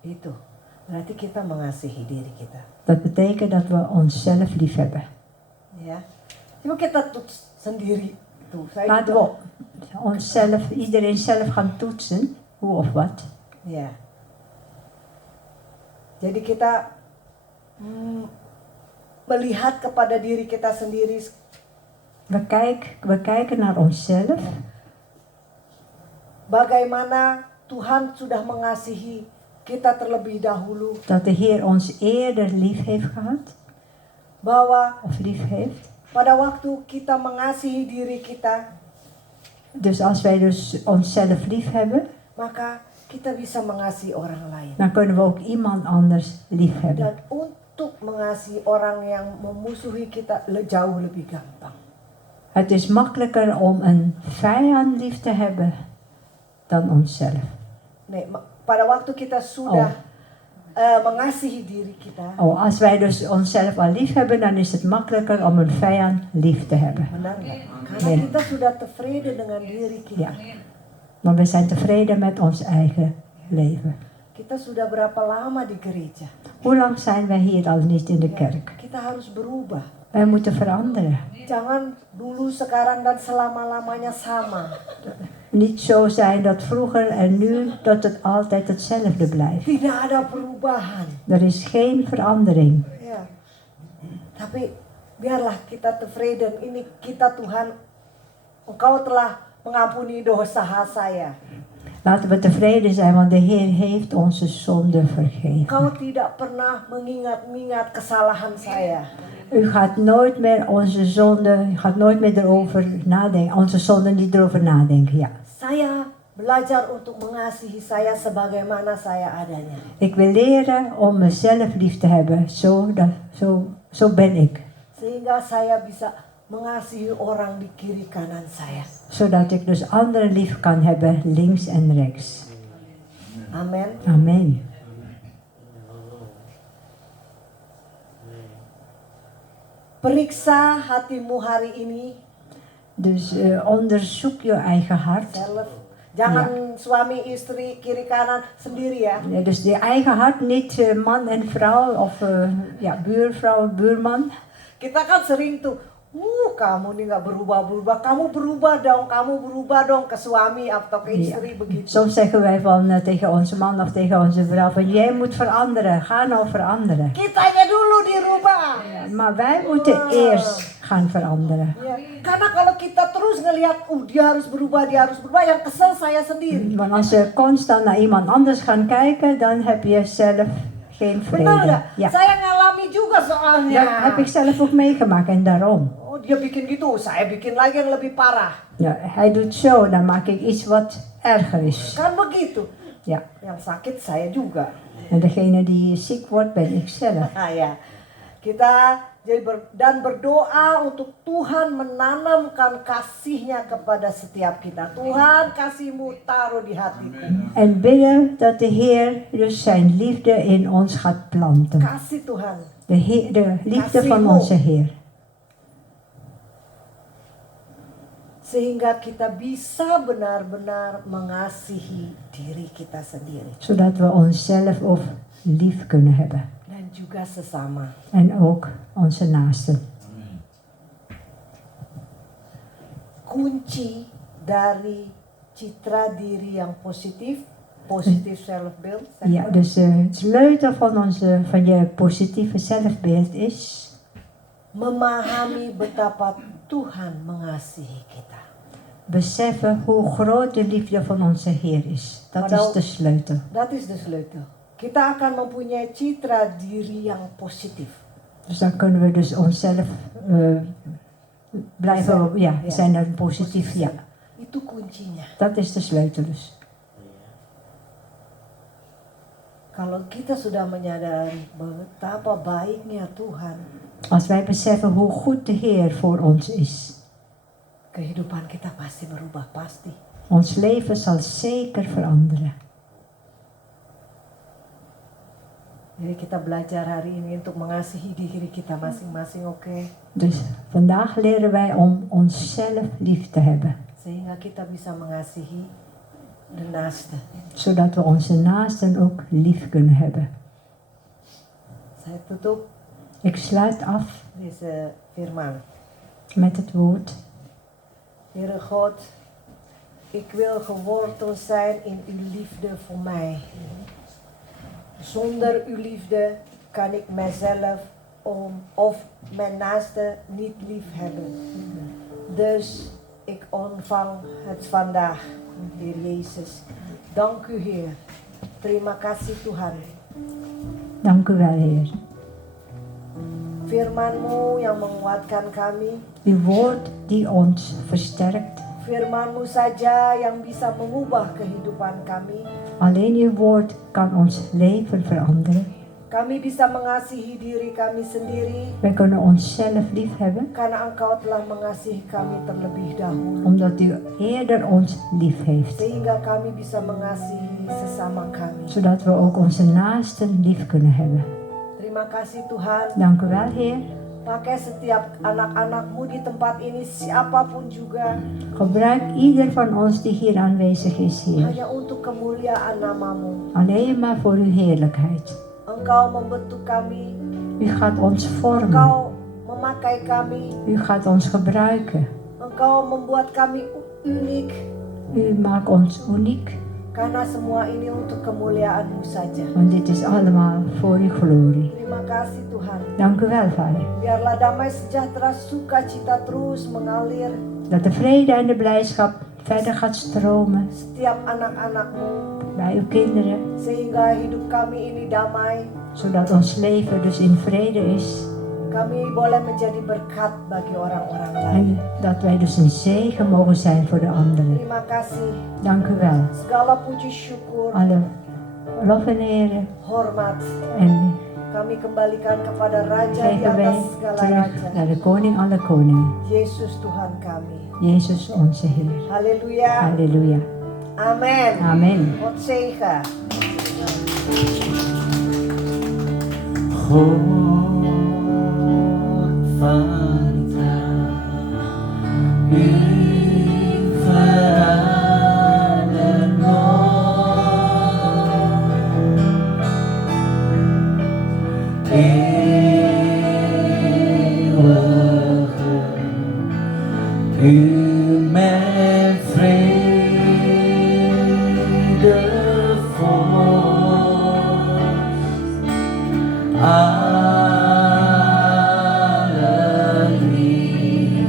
Itu. Berarti kita mengasihi diri kita. Dat betekent dat we onszelf lief hebben. Ya. Coba kita toets sendiri. Tuh, saya Laten juga- we onszelf, iedereen zelf gaan toetsen, hoe of wat. Ya. Jadi kita melihat kepada diri kita sendiri. We kijken naar onszelf. Bagaimana Tuhan sudah mengasihi kita terlebih dahulu. Dat de Heer ons eerder lief heeft gehad. Bahwa Of lief heeft. pada waktu kita mengasihi diri kita, Dus als wij dus onszelf lief hebben, maka kita bisa mengasihi orang lain. dan kunnen we ook iemand anders lief hebben. Dan untuk mengasihi orang yang memusuhi kita jauh lebih gampang. Het is makkelijker om een vijand lief te hebben dan onszelf. Nee, pada waktu kita sudah mengasihi diri kita, Als wij dus onszelf al lief hebben, dan is het makkelijker om een vijand lief te hebben. benar nggak? Karena Nee. kita sudah tevreden dengan diri kita. Ja. Want we zijn tevreden met ons eigen leven. Kita sudah berapa lama di gereja? Hoe lang zijn wij hier al niet in de kerk? Kita harus berubah. Wij moeten veranderen. Jangan dulu, sekarang, dan selama-lamanya sama. Niet zo zijn dat vroeger en nu dat het altijd hetzelfde blijft. Tidak ada perubahan. Er is geen verandering. Ya. Tapi biarlah kita tevreden. Ini kita Tuhan, Engkau telah mengampuni dosa saya. Laten we tevreden zijn, want de Heer heeft onze zonde vergeven. Engkau tidak pernah mengingat-ingat kesalahan saya. U gaat nooit meer onze zonde, u gaat nooit meer erover nadenken. Onze zonde niet erover nadenken, ja. Saya belajar untuk mengasihi saya sebagaimana saya adanya. Ik wil leren om mezelf lief te hebben. Zo ben ik. Sehingga saya bisa mengasihi orang di kiri kanan saya. Zodat ik dus anderen lief kan hebben, links en rechts. Amin. Amen. Periksa hatimu hari ini. Dus onderzoek je eigen hart. Self. Jangan suami istri kiri kanan sendiri ya. Ja, dus je eigen hart, niet man en vrouw of buurvrouw, buurman. Kita kan sering tuh, kamu nih nggak berubah-berubah, kamu berubah dong ke suami atau ke istri begitu. Soms zeggen wij tegen onze man of tegen onze vrouw van jij moet veranderen, ga nou veranderen. Kitanya dulu dirubah. Maar wij moeten eerst gaan veranderen. Ya, karena kalau kita terus ngelihat, dia harus berubah, yang kesel saya sendiri. Want als we constant naar iemand anders gaan kijken, dan heb je zelf geen Benar vrede. nggak? Ja, Saya ngalami juga soalnya. dat heb ik zelf ook meegemaakt en daarom. Oh, dia bikin gitu, saya bikin lagi yang lebih parah. Ja, hij doet zo, dan maak ik iets wat erger is. Kan begitu. Ja, Yang sakit saya juga. en degene die ziek wordt, ben ik zelf. Nah, ya. Kita Dan berdoa untuk Tuhan menanamkan kasih-Nya kepada setiap kita. Tuhan, kasih-Mu taruh di hatiku. En bidden dat de Heer dus zijn liefde in ons gaat planten. Kasih Tuhan. De liefde van Kasih-Mu. onze Heer. Sehingga kita bisa benar-benar mengasihi diri kita sendiri. Zodat we onszelf ook lief kunnen hebben. Dan juga sesama. En ook onze naasten. Kunci dari citra diri yang positif, positive self-build. Ja, dus de sleutel van je positieve zelfbeeld is memahami betapa Tuhan mengasihi kita. beseffen hoe groot de liefde van onze Heer is. Dat is de sleutel. Dat is de sleutel. Kita akan mempunyai citra diri yang positif. Dus dan kunnen we dus onszelf blijven, zijn dan positief, ja. Itu kuncinya. Dat is de sleutel dus. Kalau kita sudah menyadari betapa baiknya Tuhan, Als wij beseffen hoe goed de Heer voor ons is, kehidupan kita pasti berubah, pasti. ons leven zal zeker veranderen. Jadi kita belajar hari ini untuk mengasihi diri kita masing-masing, oke? Dus vandaag leren wij om onszelf lief te hebben. Sehingga kita bisa mengasihi de naaste. Zodat we onze naasten ook lief kunnen hebben. Saya tutup Ik sluit af deze firman. met het woord. Heere God, ik wil geworteld zijn in uw liefde voor mij. Zonder uw liefde kan ik mijzelf of mijn naaste niet lief hebben. Dus ik ontvang het vandaag, Heer Jezus. Dank u, Heer. Terima kasih Tuhan. Dank u wel, Heer. Firman-Mu yang menguatkan kami. Uw woord die ons versterkt. Firman-Mu saja yang bisa mengubah kehidupan kami. Alleen uw woord kan ons leven veranderen. Kami bisa mengasihi diri kami sendiri Wij kunnen onszelf lief hebben, karena Engkau telah mengasihi kami terlebih dahulu. omdat u eerder ons lief heeft. Sehingga kami bisa mengasihi sesama kami. Zodat we ook onze naasten lief kunnen hebben. Terima kasih Tuhan. Dank u wel, Heer. Pakai setiap anak-anak-Mu di tempat ini, siapapun juga, Gebruik ieder van ons die hier aanwezig is, Heer. hanya untuk kemuliaan nama-Mu. Alleen maar voor uw heerlijkheid. Engkau membentuk kami, U gaat ons vormen. Engkau memakai kami, U gaat ons gebruiken. Engkau membuat kami unik. U maakt ons uniek. Karena semua ini untuk kemuliaan-Mu saja. Want dit is allemaal voor uw glorie. Terima kasih Tuhan. Dank u wel, Vader. Biarlah damai sejahtera sukacita terus mengalir Dat de vrede en de blijdschap verder gaat stromen setiap anak-anak-Mu. bij uw kinderen. Sehingga hidup kami ini damai. Zodat ons leven dus in vrede is. Kami boleh menjadi berkat bagi orang-orang lain. En dat wij dus een zegen mogen zijn voor de anderen. Terima kasih. Dank u wel. Segala puji syukur, Alle lof en ere. hormat En kami kembalikan kepada Raja di geven wij atas segala terug raja. naar de koning alle koningen. Yesus Tuhan kami. Jezus onze Heer. Halleluja. Halleluja. Amen. Amen. God zegen. God vandaag, u verandert nooit. Eeuwige, u met vrede vorst. Alle lief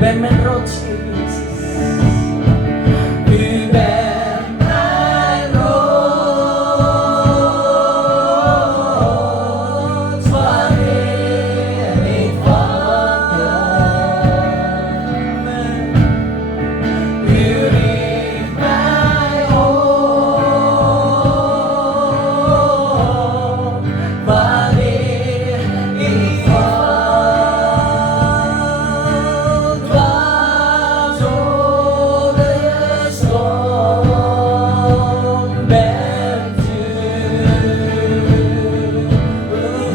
bent mijn rots, Heer Jezus. U bent mijn rots, wanneer ik wankel. U richt mij op, wanneer ik val. Dwars door de storm bent u,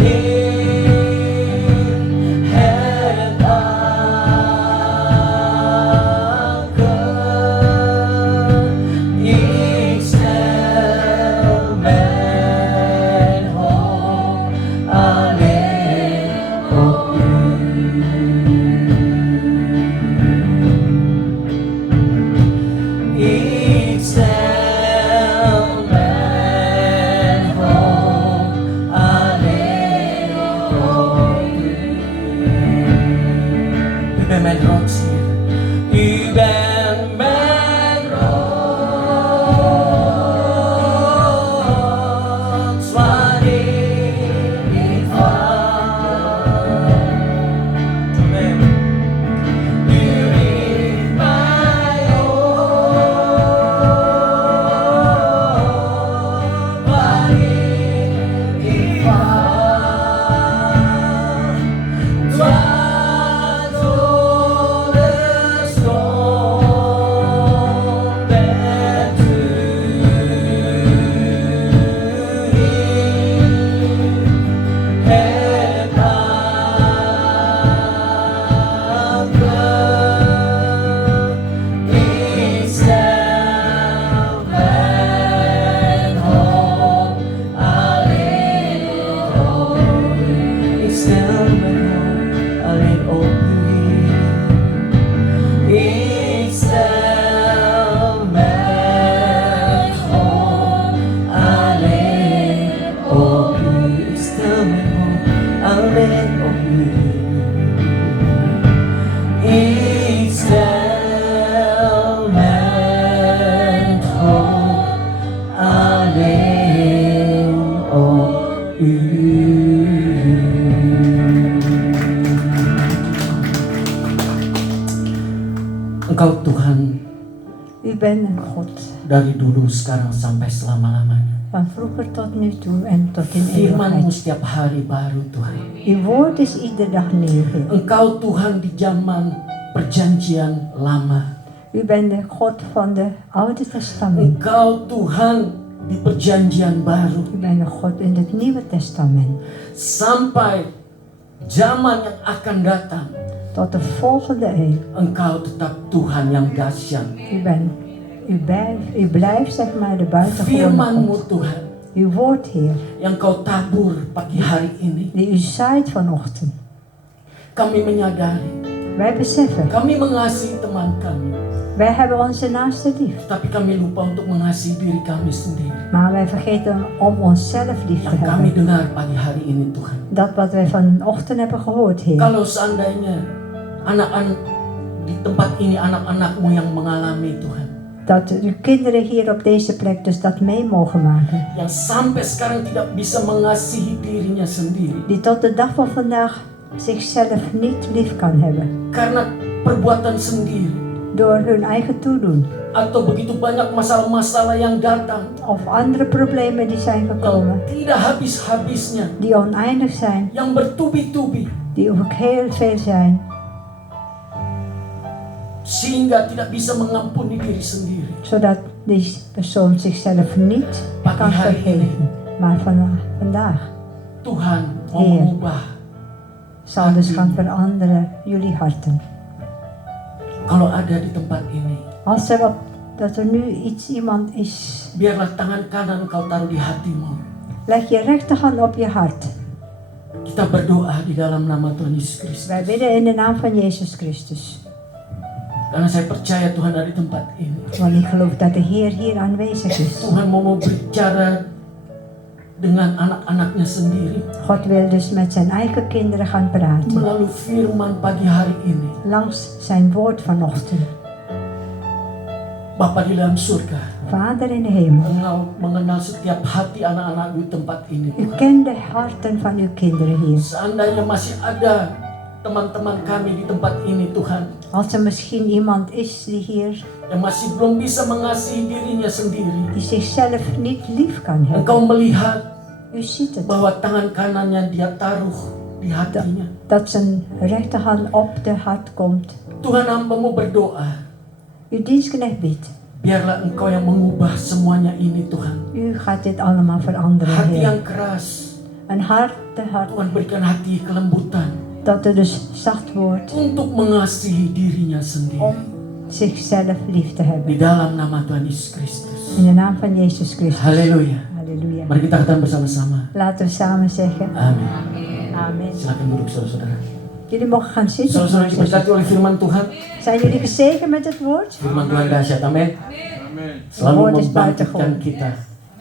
Heer, het anker. Ik stel mijn hoop alleen op u. Ik stel mijn hoop alleen op u. U bent mijn rots, Heer. U bent mijn rots, wanneer ik val. Amen. U richt mij op, wanneer ik val. Dwars door de storm bent u, Heer, het anker. Ik stel mijn hoop alleen op u. Ik stel mijn hoop alleen op u. Ik stel mijn hoop alleen op u. Ik stel mijn hoop alleen op u. Ik stel mijn hoop alleen op u. Engkau Tuhan U bent een God dari dulu, sekarang, sampai selama-lamanya. van vroeger tot nu toe en tot in Firman-Mu eeuwigheid. setiap hari baru, Tuhan. Uw woord is iedere dag nieuw, Heer. Engkau Tuhan di zaman perjanjian lama. U bent de God van de Oude Testament. Engkau Tuhan di perjanjian baru. U bent de God in het Nieuwe Testament. Sampai zaman yang akan datang, Tot de volgende eeuw. Engkau tetap Tuhan yang dahsyat. U blijft zeg maar de buitengewone Firman-Mu God. Tuhan, Uw woord, Heer, yang Kau tabur pagi hari ini. die u zaait vanochtend. Kami menyadari, Wij beseffen, kami mengasihi teman kami, wij hebben onze naaste lief. tapi kami lupa untuk mengasihi diri kami sendiri. Maar wij vergeten om onszelf lief te Yang kami hebben. dengar pagi hari ini, Tuhan. Dat wat wij vanochtend hebben gehoord, Heer. Kalau seandainya anak-anak di tempat ini, anak-anak-Mu yang mengalami, Tuhan, Dat uw kinderen hier op deze plek dus dat mee mogen maken. yang sampai sekarang tidak bisa mengasihi dirinya sendiri Die tot de dag van vandaag zichzelf niet lief kan hebben. karena perbuatan sendiri, Door hun eigen toedoen. atau begitu banyak masalah-masalah yang datang Of andere problemen die zijn gekomen. yang tidak habis-habisnya, Die oneindig zijn. yang bertubi-tubi, Die ook heel veel zijn. sehingga tidak bisa mengampuni diri sendiri. Zodat die persoon zichzelf niet kan vergeven. Maar vandaag Tuhan mau Heer. mengubah. zal dus gaan veranderen jullie harten. Kalau ada di tempat ini, Als dat er nu iemand is, biarlah tangan kanan Kau taruh di hatimu. leg je rechterhand op je hart. Kita berdoa di dalam nama Tuhan Yesus Kristus. Wij bidden in de naam van Jezus Christus. Karena saya percaya Tuhan ada di tempat ini. Want ik geloof dat de Heer hier aanwezig is. Tuhan mau berbicara dengan anak-anaknya sendiri God wil dus met zijn eigen kinderen gaan praten. melalui firman pagi hari ini. Langs zijn woord vanochtend. Bapa di dalam surga, Vader in de hemel. Engkau mengenal setiap hati anak-anak di tempat ini, U Tuhan. kent de harten van uw kinderen hier. Seandainya masih ada teman-teman kami di tempat ini, Tuhan, Als er misschien iemand is die hier, yang masih belum bisa mengasihi dirinya sendiri, die zichzelf niet lief kan Engkau hebben. melihat U ziet het. bahwa tangan kanannya dia taruh di hatinya. Dat zijn rechterhand op de hart komt. Tuhan, hamba-Mu berdoa, Uw dienstknecht bidt. biarlah Engkau yang mengubah semuanya ini, Tuhan. U gaat dit allemaal veranderen, Hati Heer. yang keras, Een hart, Tuhan berikan hati kelembutan dat er dus zacht wordt untuk mengasihi dirinya sendiri. om zichzelf lief te Di hebben. dalam nama Tuhan Yesus Kristus. In de naam van Jezus Christus. Haleluya. Halleluja. Mari kita katakan bersama-sama. Laten we samen zeggen. Amin. Amen. Silakan duduk saudara-saudara. Jullie mogen gaan zitten. Saudara-saudara diberkati oleh firman Tuhan. Zijn jullie gezegend met het woord? Firman Tuhan dahsyat, amin. Het Selalu woord is membangkitkan buitengewoon. kita,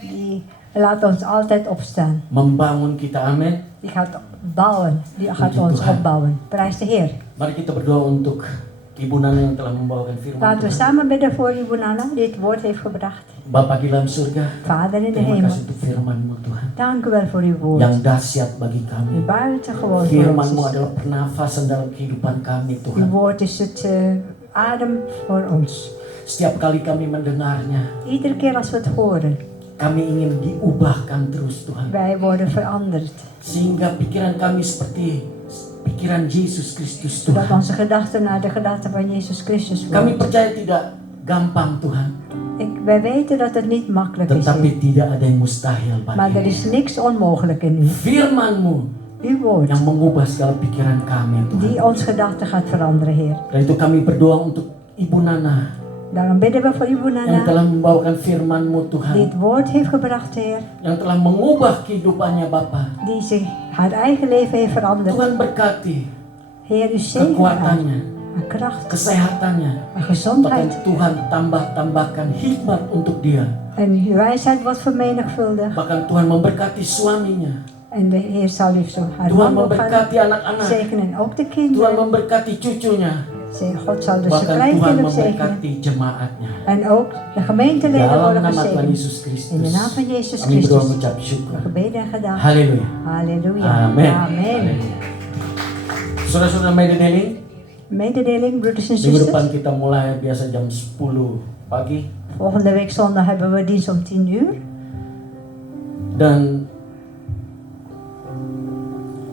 Die laat ons altijd opstaan. membangun kita, amin. Die gaat bouwen. Die gaat Puji ons Tuhan. opbouwen. Prijs de Heer. Mari kita berdoa untuk Ibu Nana yang telah membawakan firman Laten we Tuhan. samen bidden voor Ibu Nana die het woord heeft gebracht. Bapa di dalam surga, Vader in de terima hemel. kasih untuk firman-Mu Tuhan. Dank u wel voor uw woord. Yang dahsyat bagi kami. Die buitengewoon voor Firman-Mu ons is. adalah pernafasan dalam kehidupan kami, Uw Tuhan. woord is het adem voor ons. Setiap kali kami mendengarnya, Iedere keer als we het horen, kami ingin diubahkan terus, Tuhan. wij worden veranderd. Sehingga pikiran kami seperti pikiran Yesus Kristus, Zodat Tuhan. onze gedachten naar de gedachten van Jezus Christus Kami worden. percaya tidak gampang, Tuhan. Wij weten dat het niet makkelijk is, Heer. Tetapi tidak ada yang mustahil Maar er bagi is niks onmogelijk in u. firman-Mu Uw woord, yang mengubah segala pikiran kami, Tuhan. die ons gedachten gaat veranderen, Heer. Dan itu kami berdoa untuk Ibu Nana Daarom bidden we voor Ibu yang Nana, telah membawakan firman-Mu, die Tuhan. het woord heeft gebracht, Heer. Yang telah mengubah kehidupannya, Bapa. Die zich haar eigen leven heeft veranderd. Tuhan berkati Heer, u zegen haar. kekuatannya, Haar kracht, kesehatannya. haar Bahkan gezondheid. Tuhan tambahkan hikmat untuk dia. En uw wijsheid wordt vermenigvuldigd. Bahkan Tuhan memberkati suaminya. En de Heer zal u zo haar Tuhan man ook gaan memberkati anak-anak. zegenen. Ook de Tuhan kinderen. memberkati cucunya. God zal dus de Bahkan Tuhan kleinkinderen zegenen. memberkati jemaatnya. En ook de gemeenteleden Dalam worden nama Tuhan gezegend. Yesus Kristus. In de naam van Jezus Kami berdoa Christus. mengucap syukur. Gebeden en gedaan. Haleluya. Halleluja. Amin. Amen. Saudara-saudara mededeling, Mededeling, broeders en minggu depan zusters. kita mulai biasa jam 10 pagi. Volgende week zondag hebben we dienst om 10 uur. Dan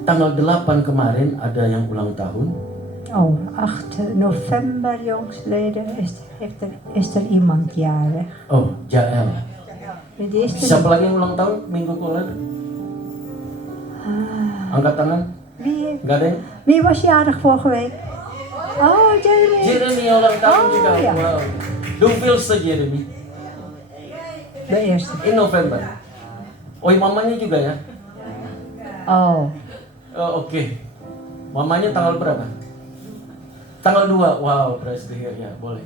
tanggal 8 kemarin ada yang ulang tahun. Oh, 8 november jongsleden is er iemand jarig. Oh, Jael. Die is er Siapa lagi yang ulang tahun minggu kemarin? Angkat tangan. Wie, Enggak ada yang? wie was jarig vorige week? Oh, Jeremy. Jeremy ulang tahun Oh, juga. ya. Wow. Hoeveelste Jeremy? De eerste. In November. Oh, mamanya juga ya? Oh, Oh, oke. Mamanya tanggal berapa? Tanggal 2. Wow, praise the Lord, ya, boleh.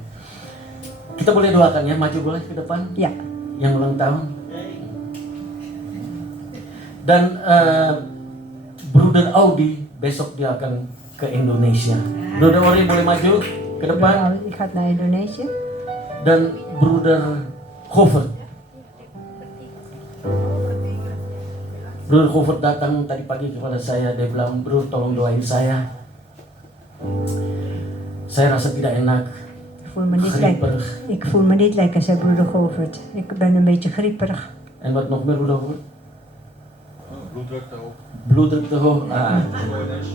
Kita boleh doakan ya, maju boleh ke depan ja. yang ulang tahun. Dan Bruder Audi besok dia akan ke Indonesia. Bruder Audi boleh maju ke depan. Nou, die gaat naar Indonesië. Dan Bruder Govert. Bruder Govert datang tadi pagi kepada saya, dia bilang, "Bro, tolong doain saya. Saya rasa tidak enak, Ik voel me niet lekker. grieperig." Ik voel me niet lekker, zei broeder Govert. Ik ben een beetje grieperig. En wat nog meer, Bruder Govert? Bloeddruk te hoog, Bloeddruk te hoog. stoornis,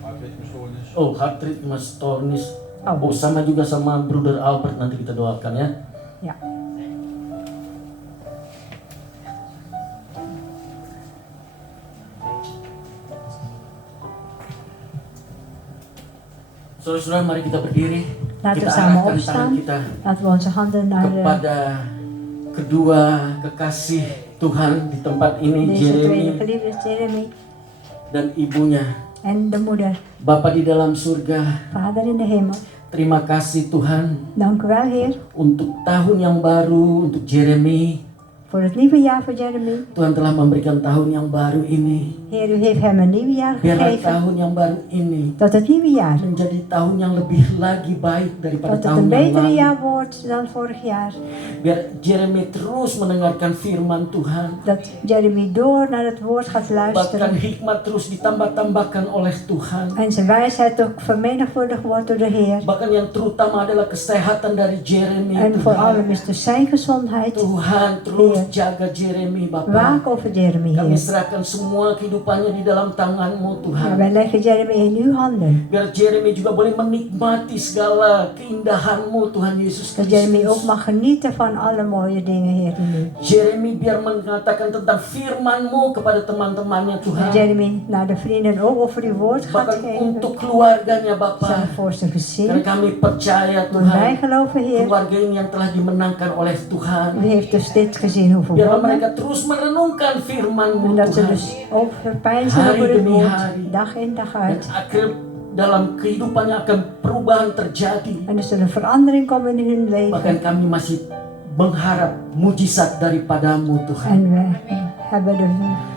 hartritmestoornis. Oh, hartritmestoornis. Oh, Oh, sama juga sama Bruder Albert, nanti kita doakan ya. ja. Saudara-saudara, mari kita berdiri. Laten Kita we samen arahkan tangan opstaan. kita Laten we onze handen naar kepada kedua kekasih Tuhan di tempat ini, deze tweede Jeremy geliefde Jeremy dan ibunya. en de moeder. Bapa di dalam surga, Vader in de hemel, terima kasih Tuhan dank u wel, Heer, untuk tahun yang baru, untuk Jeremy, voor het nieuwe jaar voor Jeremy. Tuhan telah memberikan tahun yang baru ini. Heer, u heeft hem een nieuw jaar Biarlah gegeven. tahun yang baru ini Dat het nieuwe jaar, menjadi tahun yang lebih lagi baik daripada dat het tahun een yang betere lalu. jaar wordt dan vorig jaar. Biar Jeremy terus mendengarkan firman Tuhan. Dat Jeremy door naar het woord gaat Bahkan luisteren. hikmat terus ditambah-tambahkan oleh Tuhan. En zijn wijsheid ook vermenigvuldigd wordt door de Heer. Bahkan yang terutama adalah kesehatan dari Jeremy. En voor Tuhan. allem is dus zijn gezondheid. Tuhan terus jaga Jeremy Bapak. Waak over Jeremy, Kami Heer. serahkan semua kehidupannya di dalam tangan-Mu Ja, Tuhan. wij leggen Jeremy in uw handen. Biar Jeremy juga boleh menikmati segala keindahan-Mu Tuhan Yesus Dat Jeremy ook Kristus. mag genieten van alle mooie dingen, Heer, in u. Jeremy biar mengatakan tentang firman-Mu kepada teman-temannya Dat Tuhan. Jeremy naar de vrienden ook over uw woord gaat Bahkan geven. untuk keluarganya Zijn Bapak. voor zijn Karena gezin. kami percaya Want wij Tuhan. geloven, Heer, Keluarga ini yang telah dimenangkan oleh u Tuhan. heeft dus dit gezin Biarlah overwonnen. mereka terus merenungkan firman-Mu En dat ze Tuhan. dus ook verpeinzen Hari over het demi woord, hari. dag in dag Dan uit. akhir dalam kehidupannya akan perubahan terjadi. En er zal een verandering komen in hun leven. Bahkan kami masih mengharap mujizat daripadamu Tuhan. En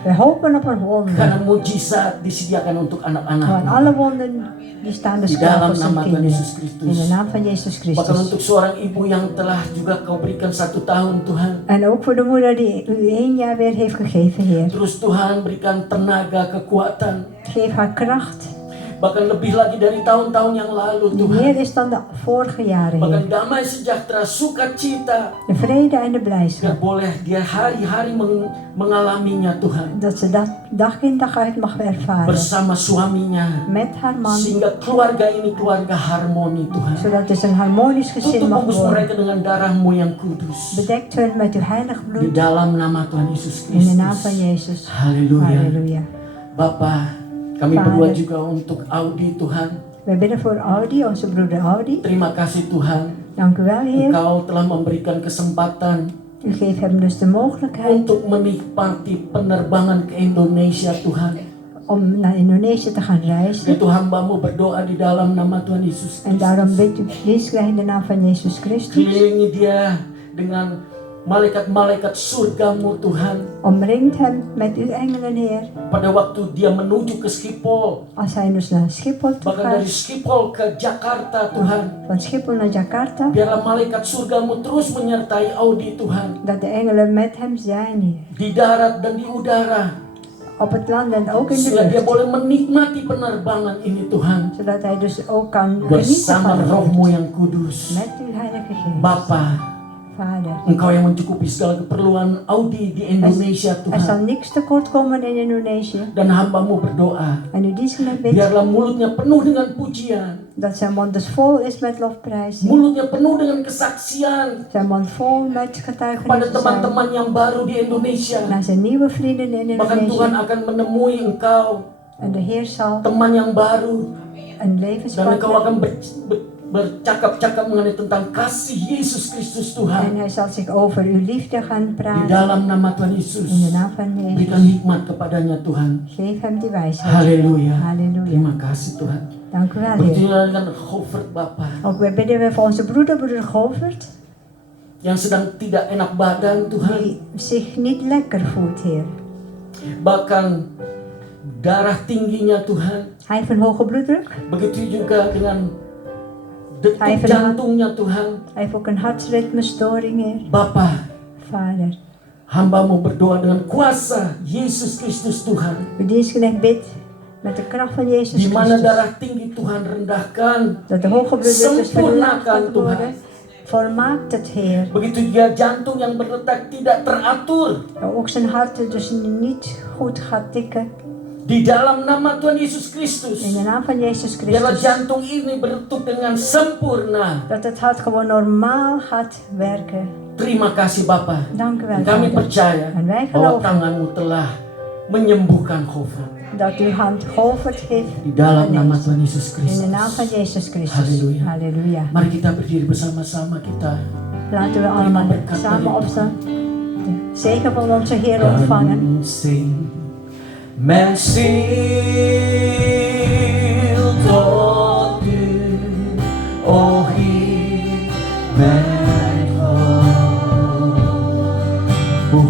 we hopen op een wonder. Karena mujizat disediakan untuk Want anak-anak. alle wonden die staan dus Di klaar dalam voor zijn nama Tuhan kinderen. Yesus Kristus. In de naam van Jezus Bahkan Christus. untuk seorang ibu yang telah juga Kau berikan 1 tahun Tuhan. En ook voor de moeder die u 1 jaar weer heeft gegeven, Heer. Terus Tuhan berikan tenaga, kekuatan. Geef haar kracht. Bahkan lebih lagi dari tahun-tahun yang lalu Die Tuhan. meer is dan de vorige jaren, Bahkan Heer. damai sejahtera, sukacita. De vrede en de Biar blijdschap. boleh dia hari-hari mengalaminya Tuhan. Dat ze dat dag in dag uit mag ervaren. Bersama suaminya. Met haar man. Sehingga keluarga ini keluarga harmoni Tuhan. Zodat het een harmonisch gezin Tutup mag bungkus worden. mereka dengan darah-Mu yang kudus. Bedekt hun met uw heilig Di bloed. dalam nama Tuhan Yesus In de naam van Kristus. Jezus. Haleluya. Halleluja. Bapa, kami Vader. berdoa juga untuk Audi Tuhan. We bidden voor Audi, onze broeder Audi. Terima kasih Tuhan. Dank u wel, Heer. Engkau telah memberikan kesempatan U geeft hem dus de mogelijkheid untuk menikmati penerbangan ke Indonesia Tuhan. om naar Indonesië te gaan reizen. Itu hamba-Mu berdoa di dalam nama Tuhan Yesus En daarom Kristus. bidt u Israël in de naam van Jezus Christus. Kelilingi dia dengan malaikat-malaikat surga-Mu Tuhan. Omringt hem met uw engelen, Heer. Pada waktu dia menuju ke Schiphol, Als hij dus naar Schiphol toe bahkan dari gaat. Schiphol ke Jakarta Tuhan. Van Schiphol naar Jakarta. Biarlah malaikat surga-Mu terus menyertai Audi Tuhan. Dat de engelen met hem zijn, Heer. Di darat dan di udara. Op het land en ook in de Sehingga dia lucht. boleh menikmati penerbangan ini Tuhan. Zodat hij dus ook kan genieten Bersama van de roh-Mu lucht. yang kudus. Met uw heilige geest. Bapa, Vader. Engkau yang mencukupi segala keperluan Audi di Indonesia Er zal Tuhan. niks tekort komen in Indonesië. Dan hamba-Mu berdoa, En uw dienstknecht bidt biarlah mulutnya penuh dengan pujian. dat zijn mond dus vol is met lofprijs. Mulutnya penuh dengan kesaksian Zijn mond vol met pada getuigenissen zijn. teman-teman yang baru di Indonesia. Naar zijn nieuwe vrienden in Bahkan Tuhan Indonesië. akan menemui engkau, En de Heer zal teman yang baru. een Dan levenspartner. engkau akan bercakap-cakap mengenai tentang kasih Yesus Kristus En Tuhan. hij zal zich over uw liefde gaan Di praten. dalam nama Tuhan Yesus. In de naam van Berikan Jezus. hikmat kepadanya Tuhan. Geef hem die wijsheid. Haleluya. Halleluja. Terima kasih Tuhan. Dank u wel, Heer. Berjumpa dengan Govert Bapa Ook we bidden we voor onze broeder Govert. yang sedang tidak enak badan Tuhan. Die zich niet lekker voelt, Heer. Bahkan darah tingginya Tuhan. Hij heeft een hoge bloeddruk. Begitu juga dengan detuk Hij heeft jantungnya Tuhan. Hij heeft ook een hartritmestoring, Heer. Bapa, Vader. hamba-Mu berdoa dengan kuasa Yesus Kristus Tuhan. Uw dienstknecht bidt met de kracht van Jezus Di mana Christus. darah tinggi Tuhan rendahkan. Dat de hoge bloeddruk dus verlaagd Sempurnakan kan worden. Tuhan. Volmaakt het, Heer. Begitu dia jantung yang berdetak tidak teratur. Ook zijn hart dus niet goed gaat tikken. Di dalam nama Tuhan Yesus In Kristus. de naam van Jezus Biarlah Christus. jantung ini berdetuk dengan sempurna. Dat het hart gewoon normaal gaat werken. Terima kasih Bapa. Dank u wel, Kami Vader. percaya En wij bahwa geloven tangan-Mu telah menyembuhkan Govert. dat uw hand Govert heeft. Di dalam nama genezen. Tuhan Yesus In Kristus. de naam van Jezus Christus. Halleluja. Halleluja. Mari kita berdiri bersama-sama kita. Laten we allemaal samen opstaan. De zegen van onze Heer ontvangen. Dan zing men ziel tot u, o Heer, mijn God. Hoe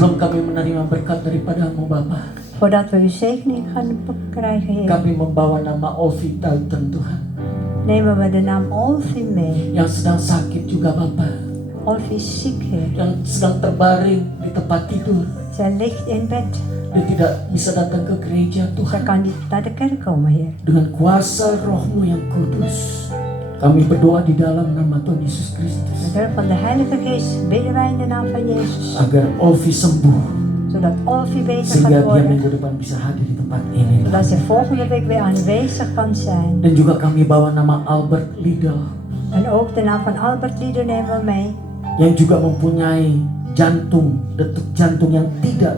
Sebelum kami menerima berkat daripadamu Bapa, Voordat we uw zegening gaan krijgen, Heer, kami membawa nama Olvi Dalton Tuhan, nemen we de naam Olvi mee. yang sedang sakit juga Bapa, Olvi is ziek, Heer. yang sedang terbaring di tempat tidur. Zij ligt in bed. Dia tidak bisa datang ke gereja Zij Tuhan. kan niet naar de kerk komen, Heer. Dengan kuasa Roh-Mu yang kudus, kami berdoa di dalam nama Tuhan Yesus Kristus, Met hulp van de Heilige Geest bidden wij in de naam van Jezus. agar Olvi sembuh, Zodat Olvi beter sehingga gaat dia worden. minggu depan bisa hadir di tempat ini. Zodat ze volgende week weer aanwezig kan zijn. Dan juga kami bawa nama Albert Liddell, En ook de naam van Albert Lieder nemen we mee. yang juga mempunyai detuk jantung yang tidak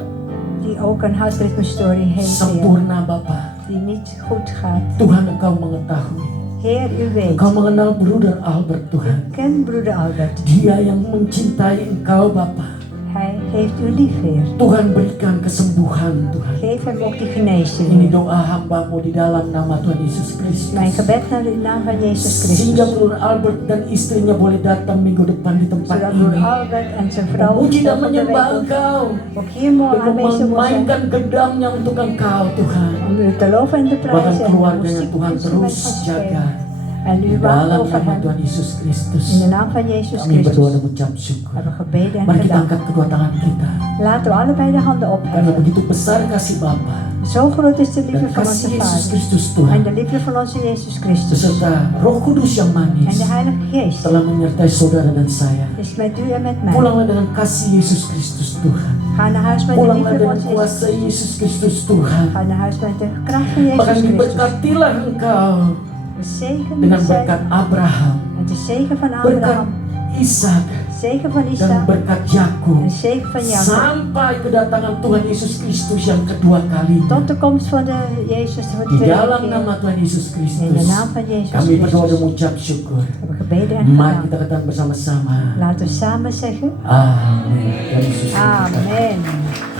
Die ook een hartritmestoring heeft, Heer. sempurna Bapa. Die niet goed gaat. Tuhan, Engkau mengetahui, Heer, u weet. Engkau mengenal broeder Albert Tuhan. Ken broeder Albert. Dia yang mencintai Engkau Bapa. Hij heeft u lief, Heer. Tuhan, berikan kesembuhan Tuhan. Geef hem ook die genezing, Ini Heer. doa hamba-Mu di dalam nama Tuhan Yesus Kristus. Mijn gebed naar de naam van Jezus Sehingga Christus. broeder Albert dan istrinya boleh datang minggu depan di tempat Zodat broeder ini, Albert en zijn vrouw memuji dan volgende menyembah week Engkau, ook hier mogen dan aanwezig zijn. memainkan gedangnya untuk Engkau Tuhan. Om u te loven en te Bahkan prijzen en de keluarganya Tuhan muziekinstrument terus van jaga. spelen. En u Di wacht dalam over nama hem. Tuhan Yesus Kristus, In de naam van Jezus kami berdoa Christus dan mengucap syukur. hebben we gebeden en Mari kita gedankt. angkat kedua tangan kita, Laten we allebei de handen karena opheffen. begitu besar kasih Bapa Zo groot is de dan liefde van kasih onze Yesus Vader. Kristus En Tuhan, de liefde van onze Jezus Christus. beserta Roh Kudus yang En manis, de Heilige Geest telah menyertai saudara dan saya. is met u en met mij. Pulanglah dengan kasih Yesus Kristus Tuhan. Ga naar huis met de Pulanglah liefde van dengan Jezus. kuasa Yesus Kristus Tuhan. Ga naar huis met de kracht van Bahkan Jezus Christus. diberkatilah engkau De zegen dengan met zijn, berkat Abraham, met de zegen van berkat Abraham, Ishak, zegen van dan Isaac berkat Yakub. en zegen van Jacob. Sampai kedatangan Tuhan Yesus Kristus yang kedua kalinya. Tot de komst van de Jezus voor de Di tweede dalam keer. nama Tuhan Yesus In de Kristus, naam van Jezus kami berdoa dan Christus mengucap syukur. hebben we gebeden en Mari gedaan. kita katakan bersama-sama. Laten we samen zeggen. Amin. Tuhan Yesus memberkati. Amen.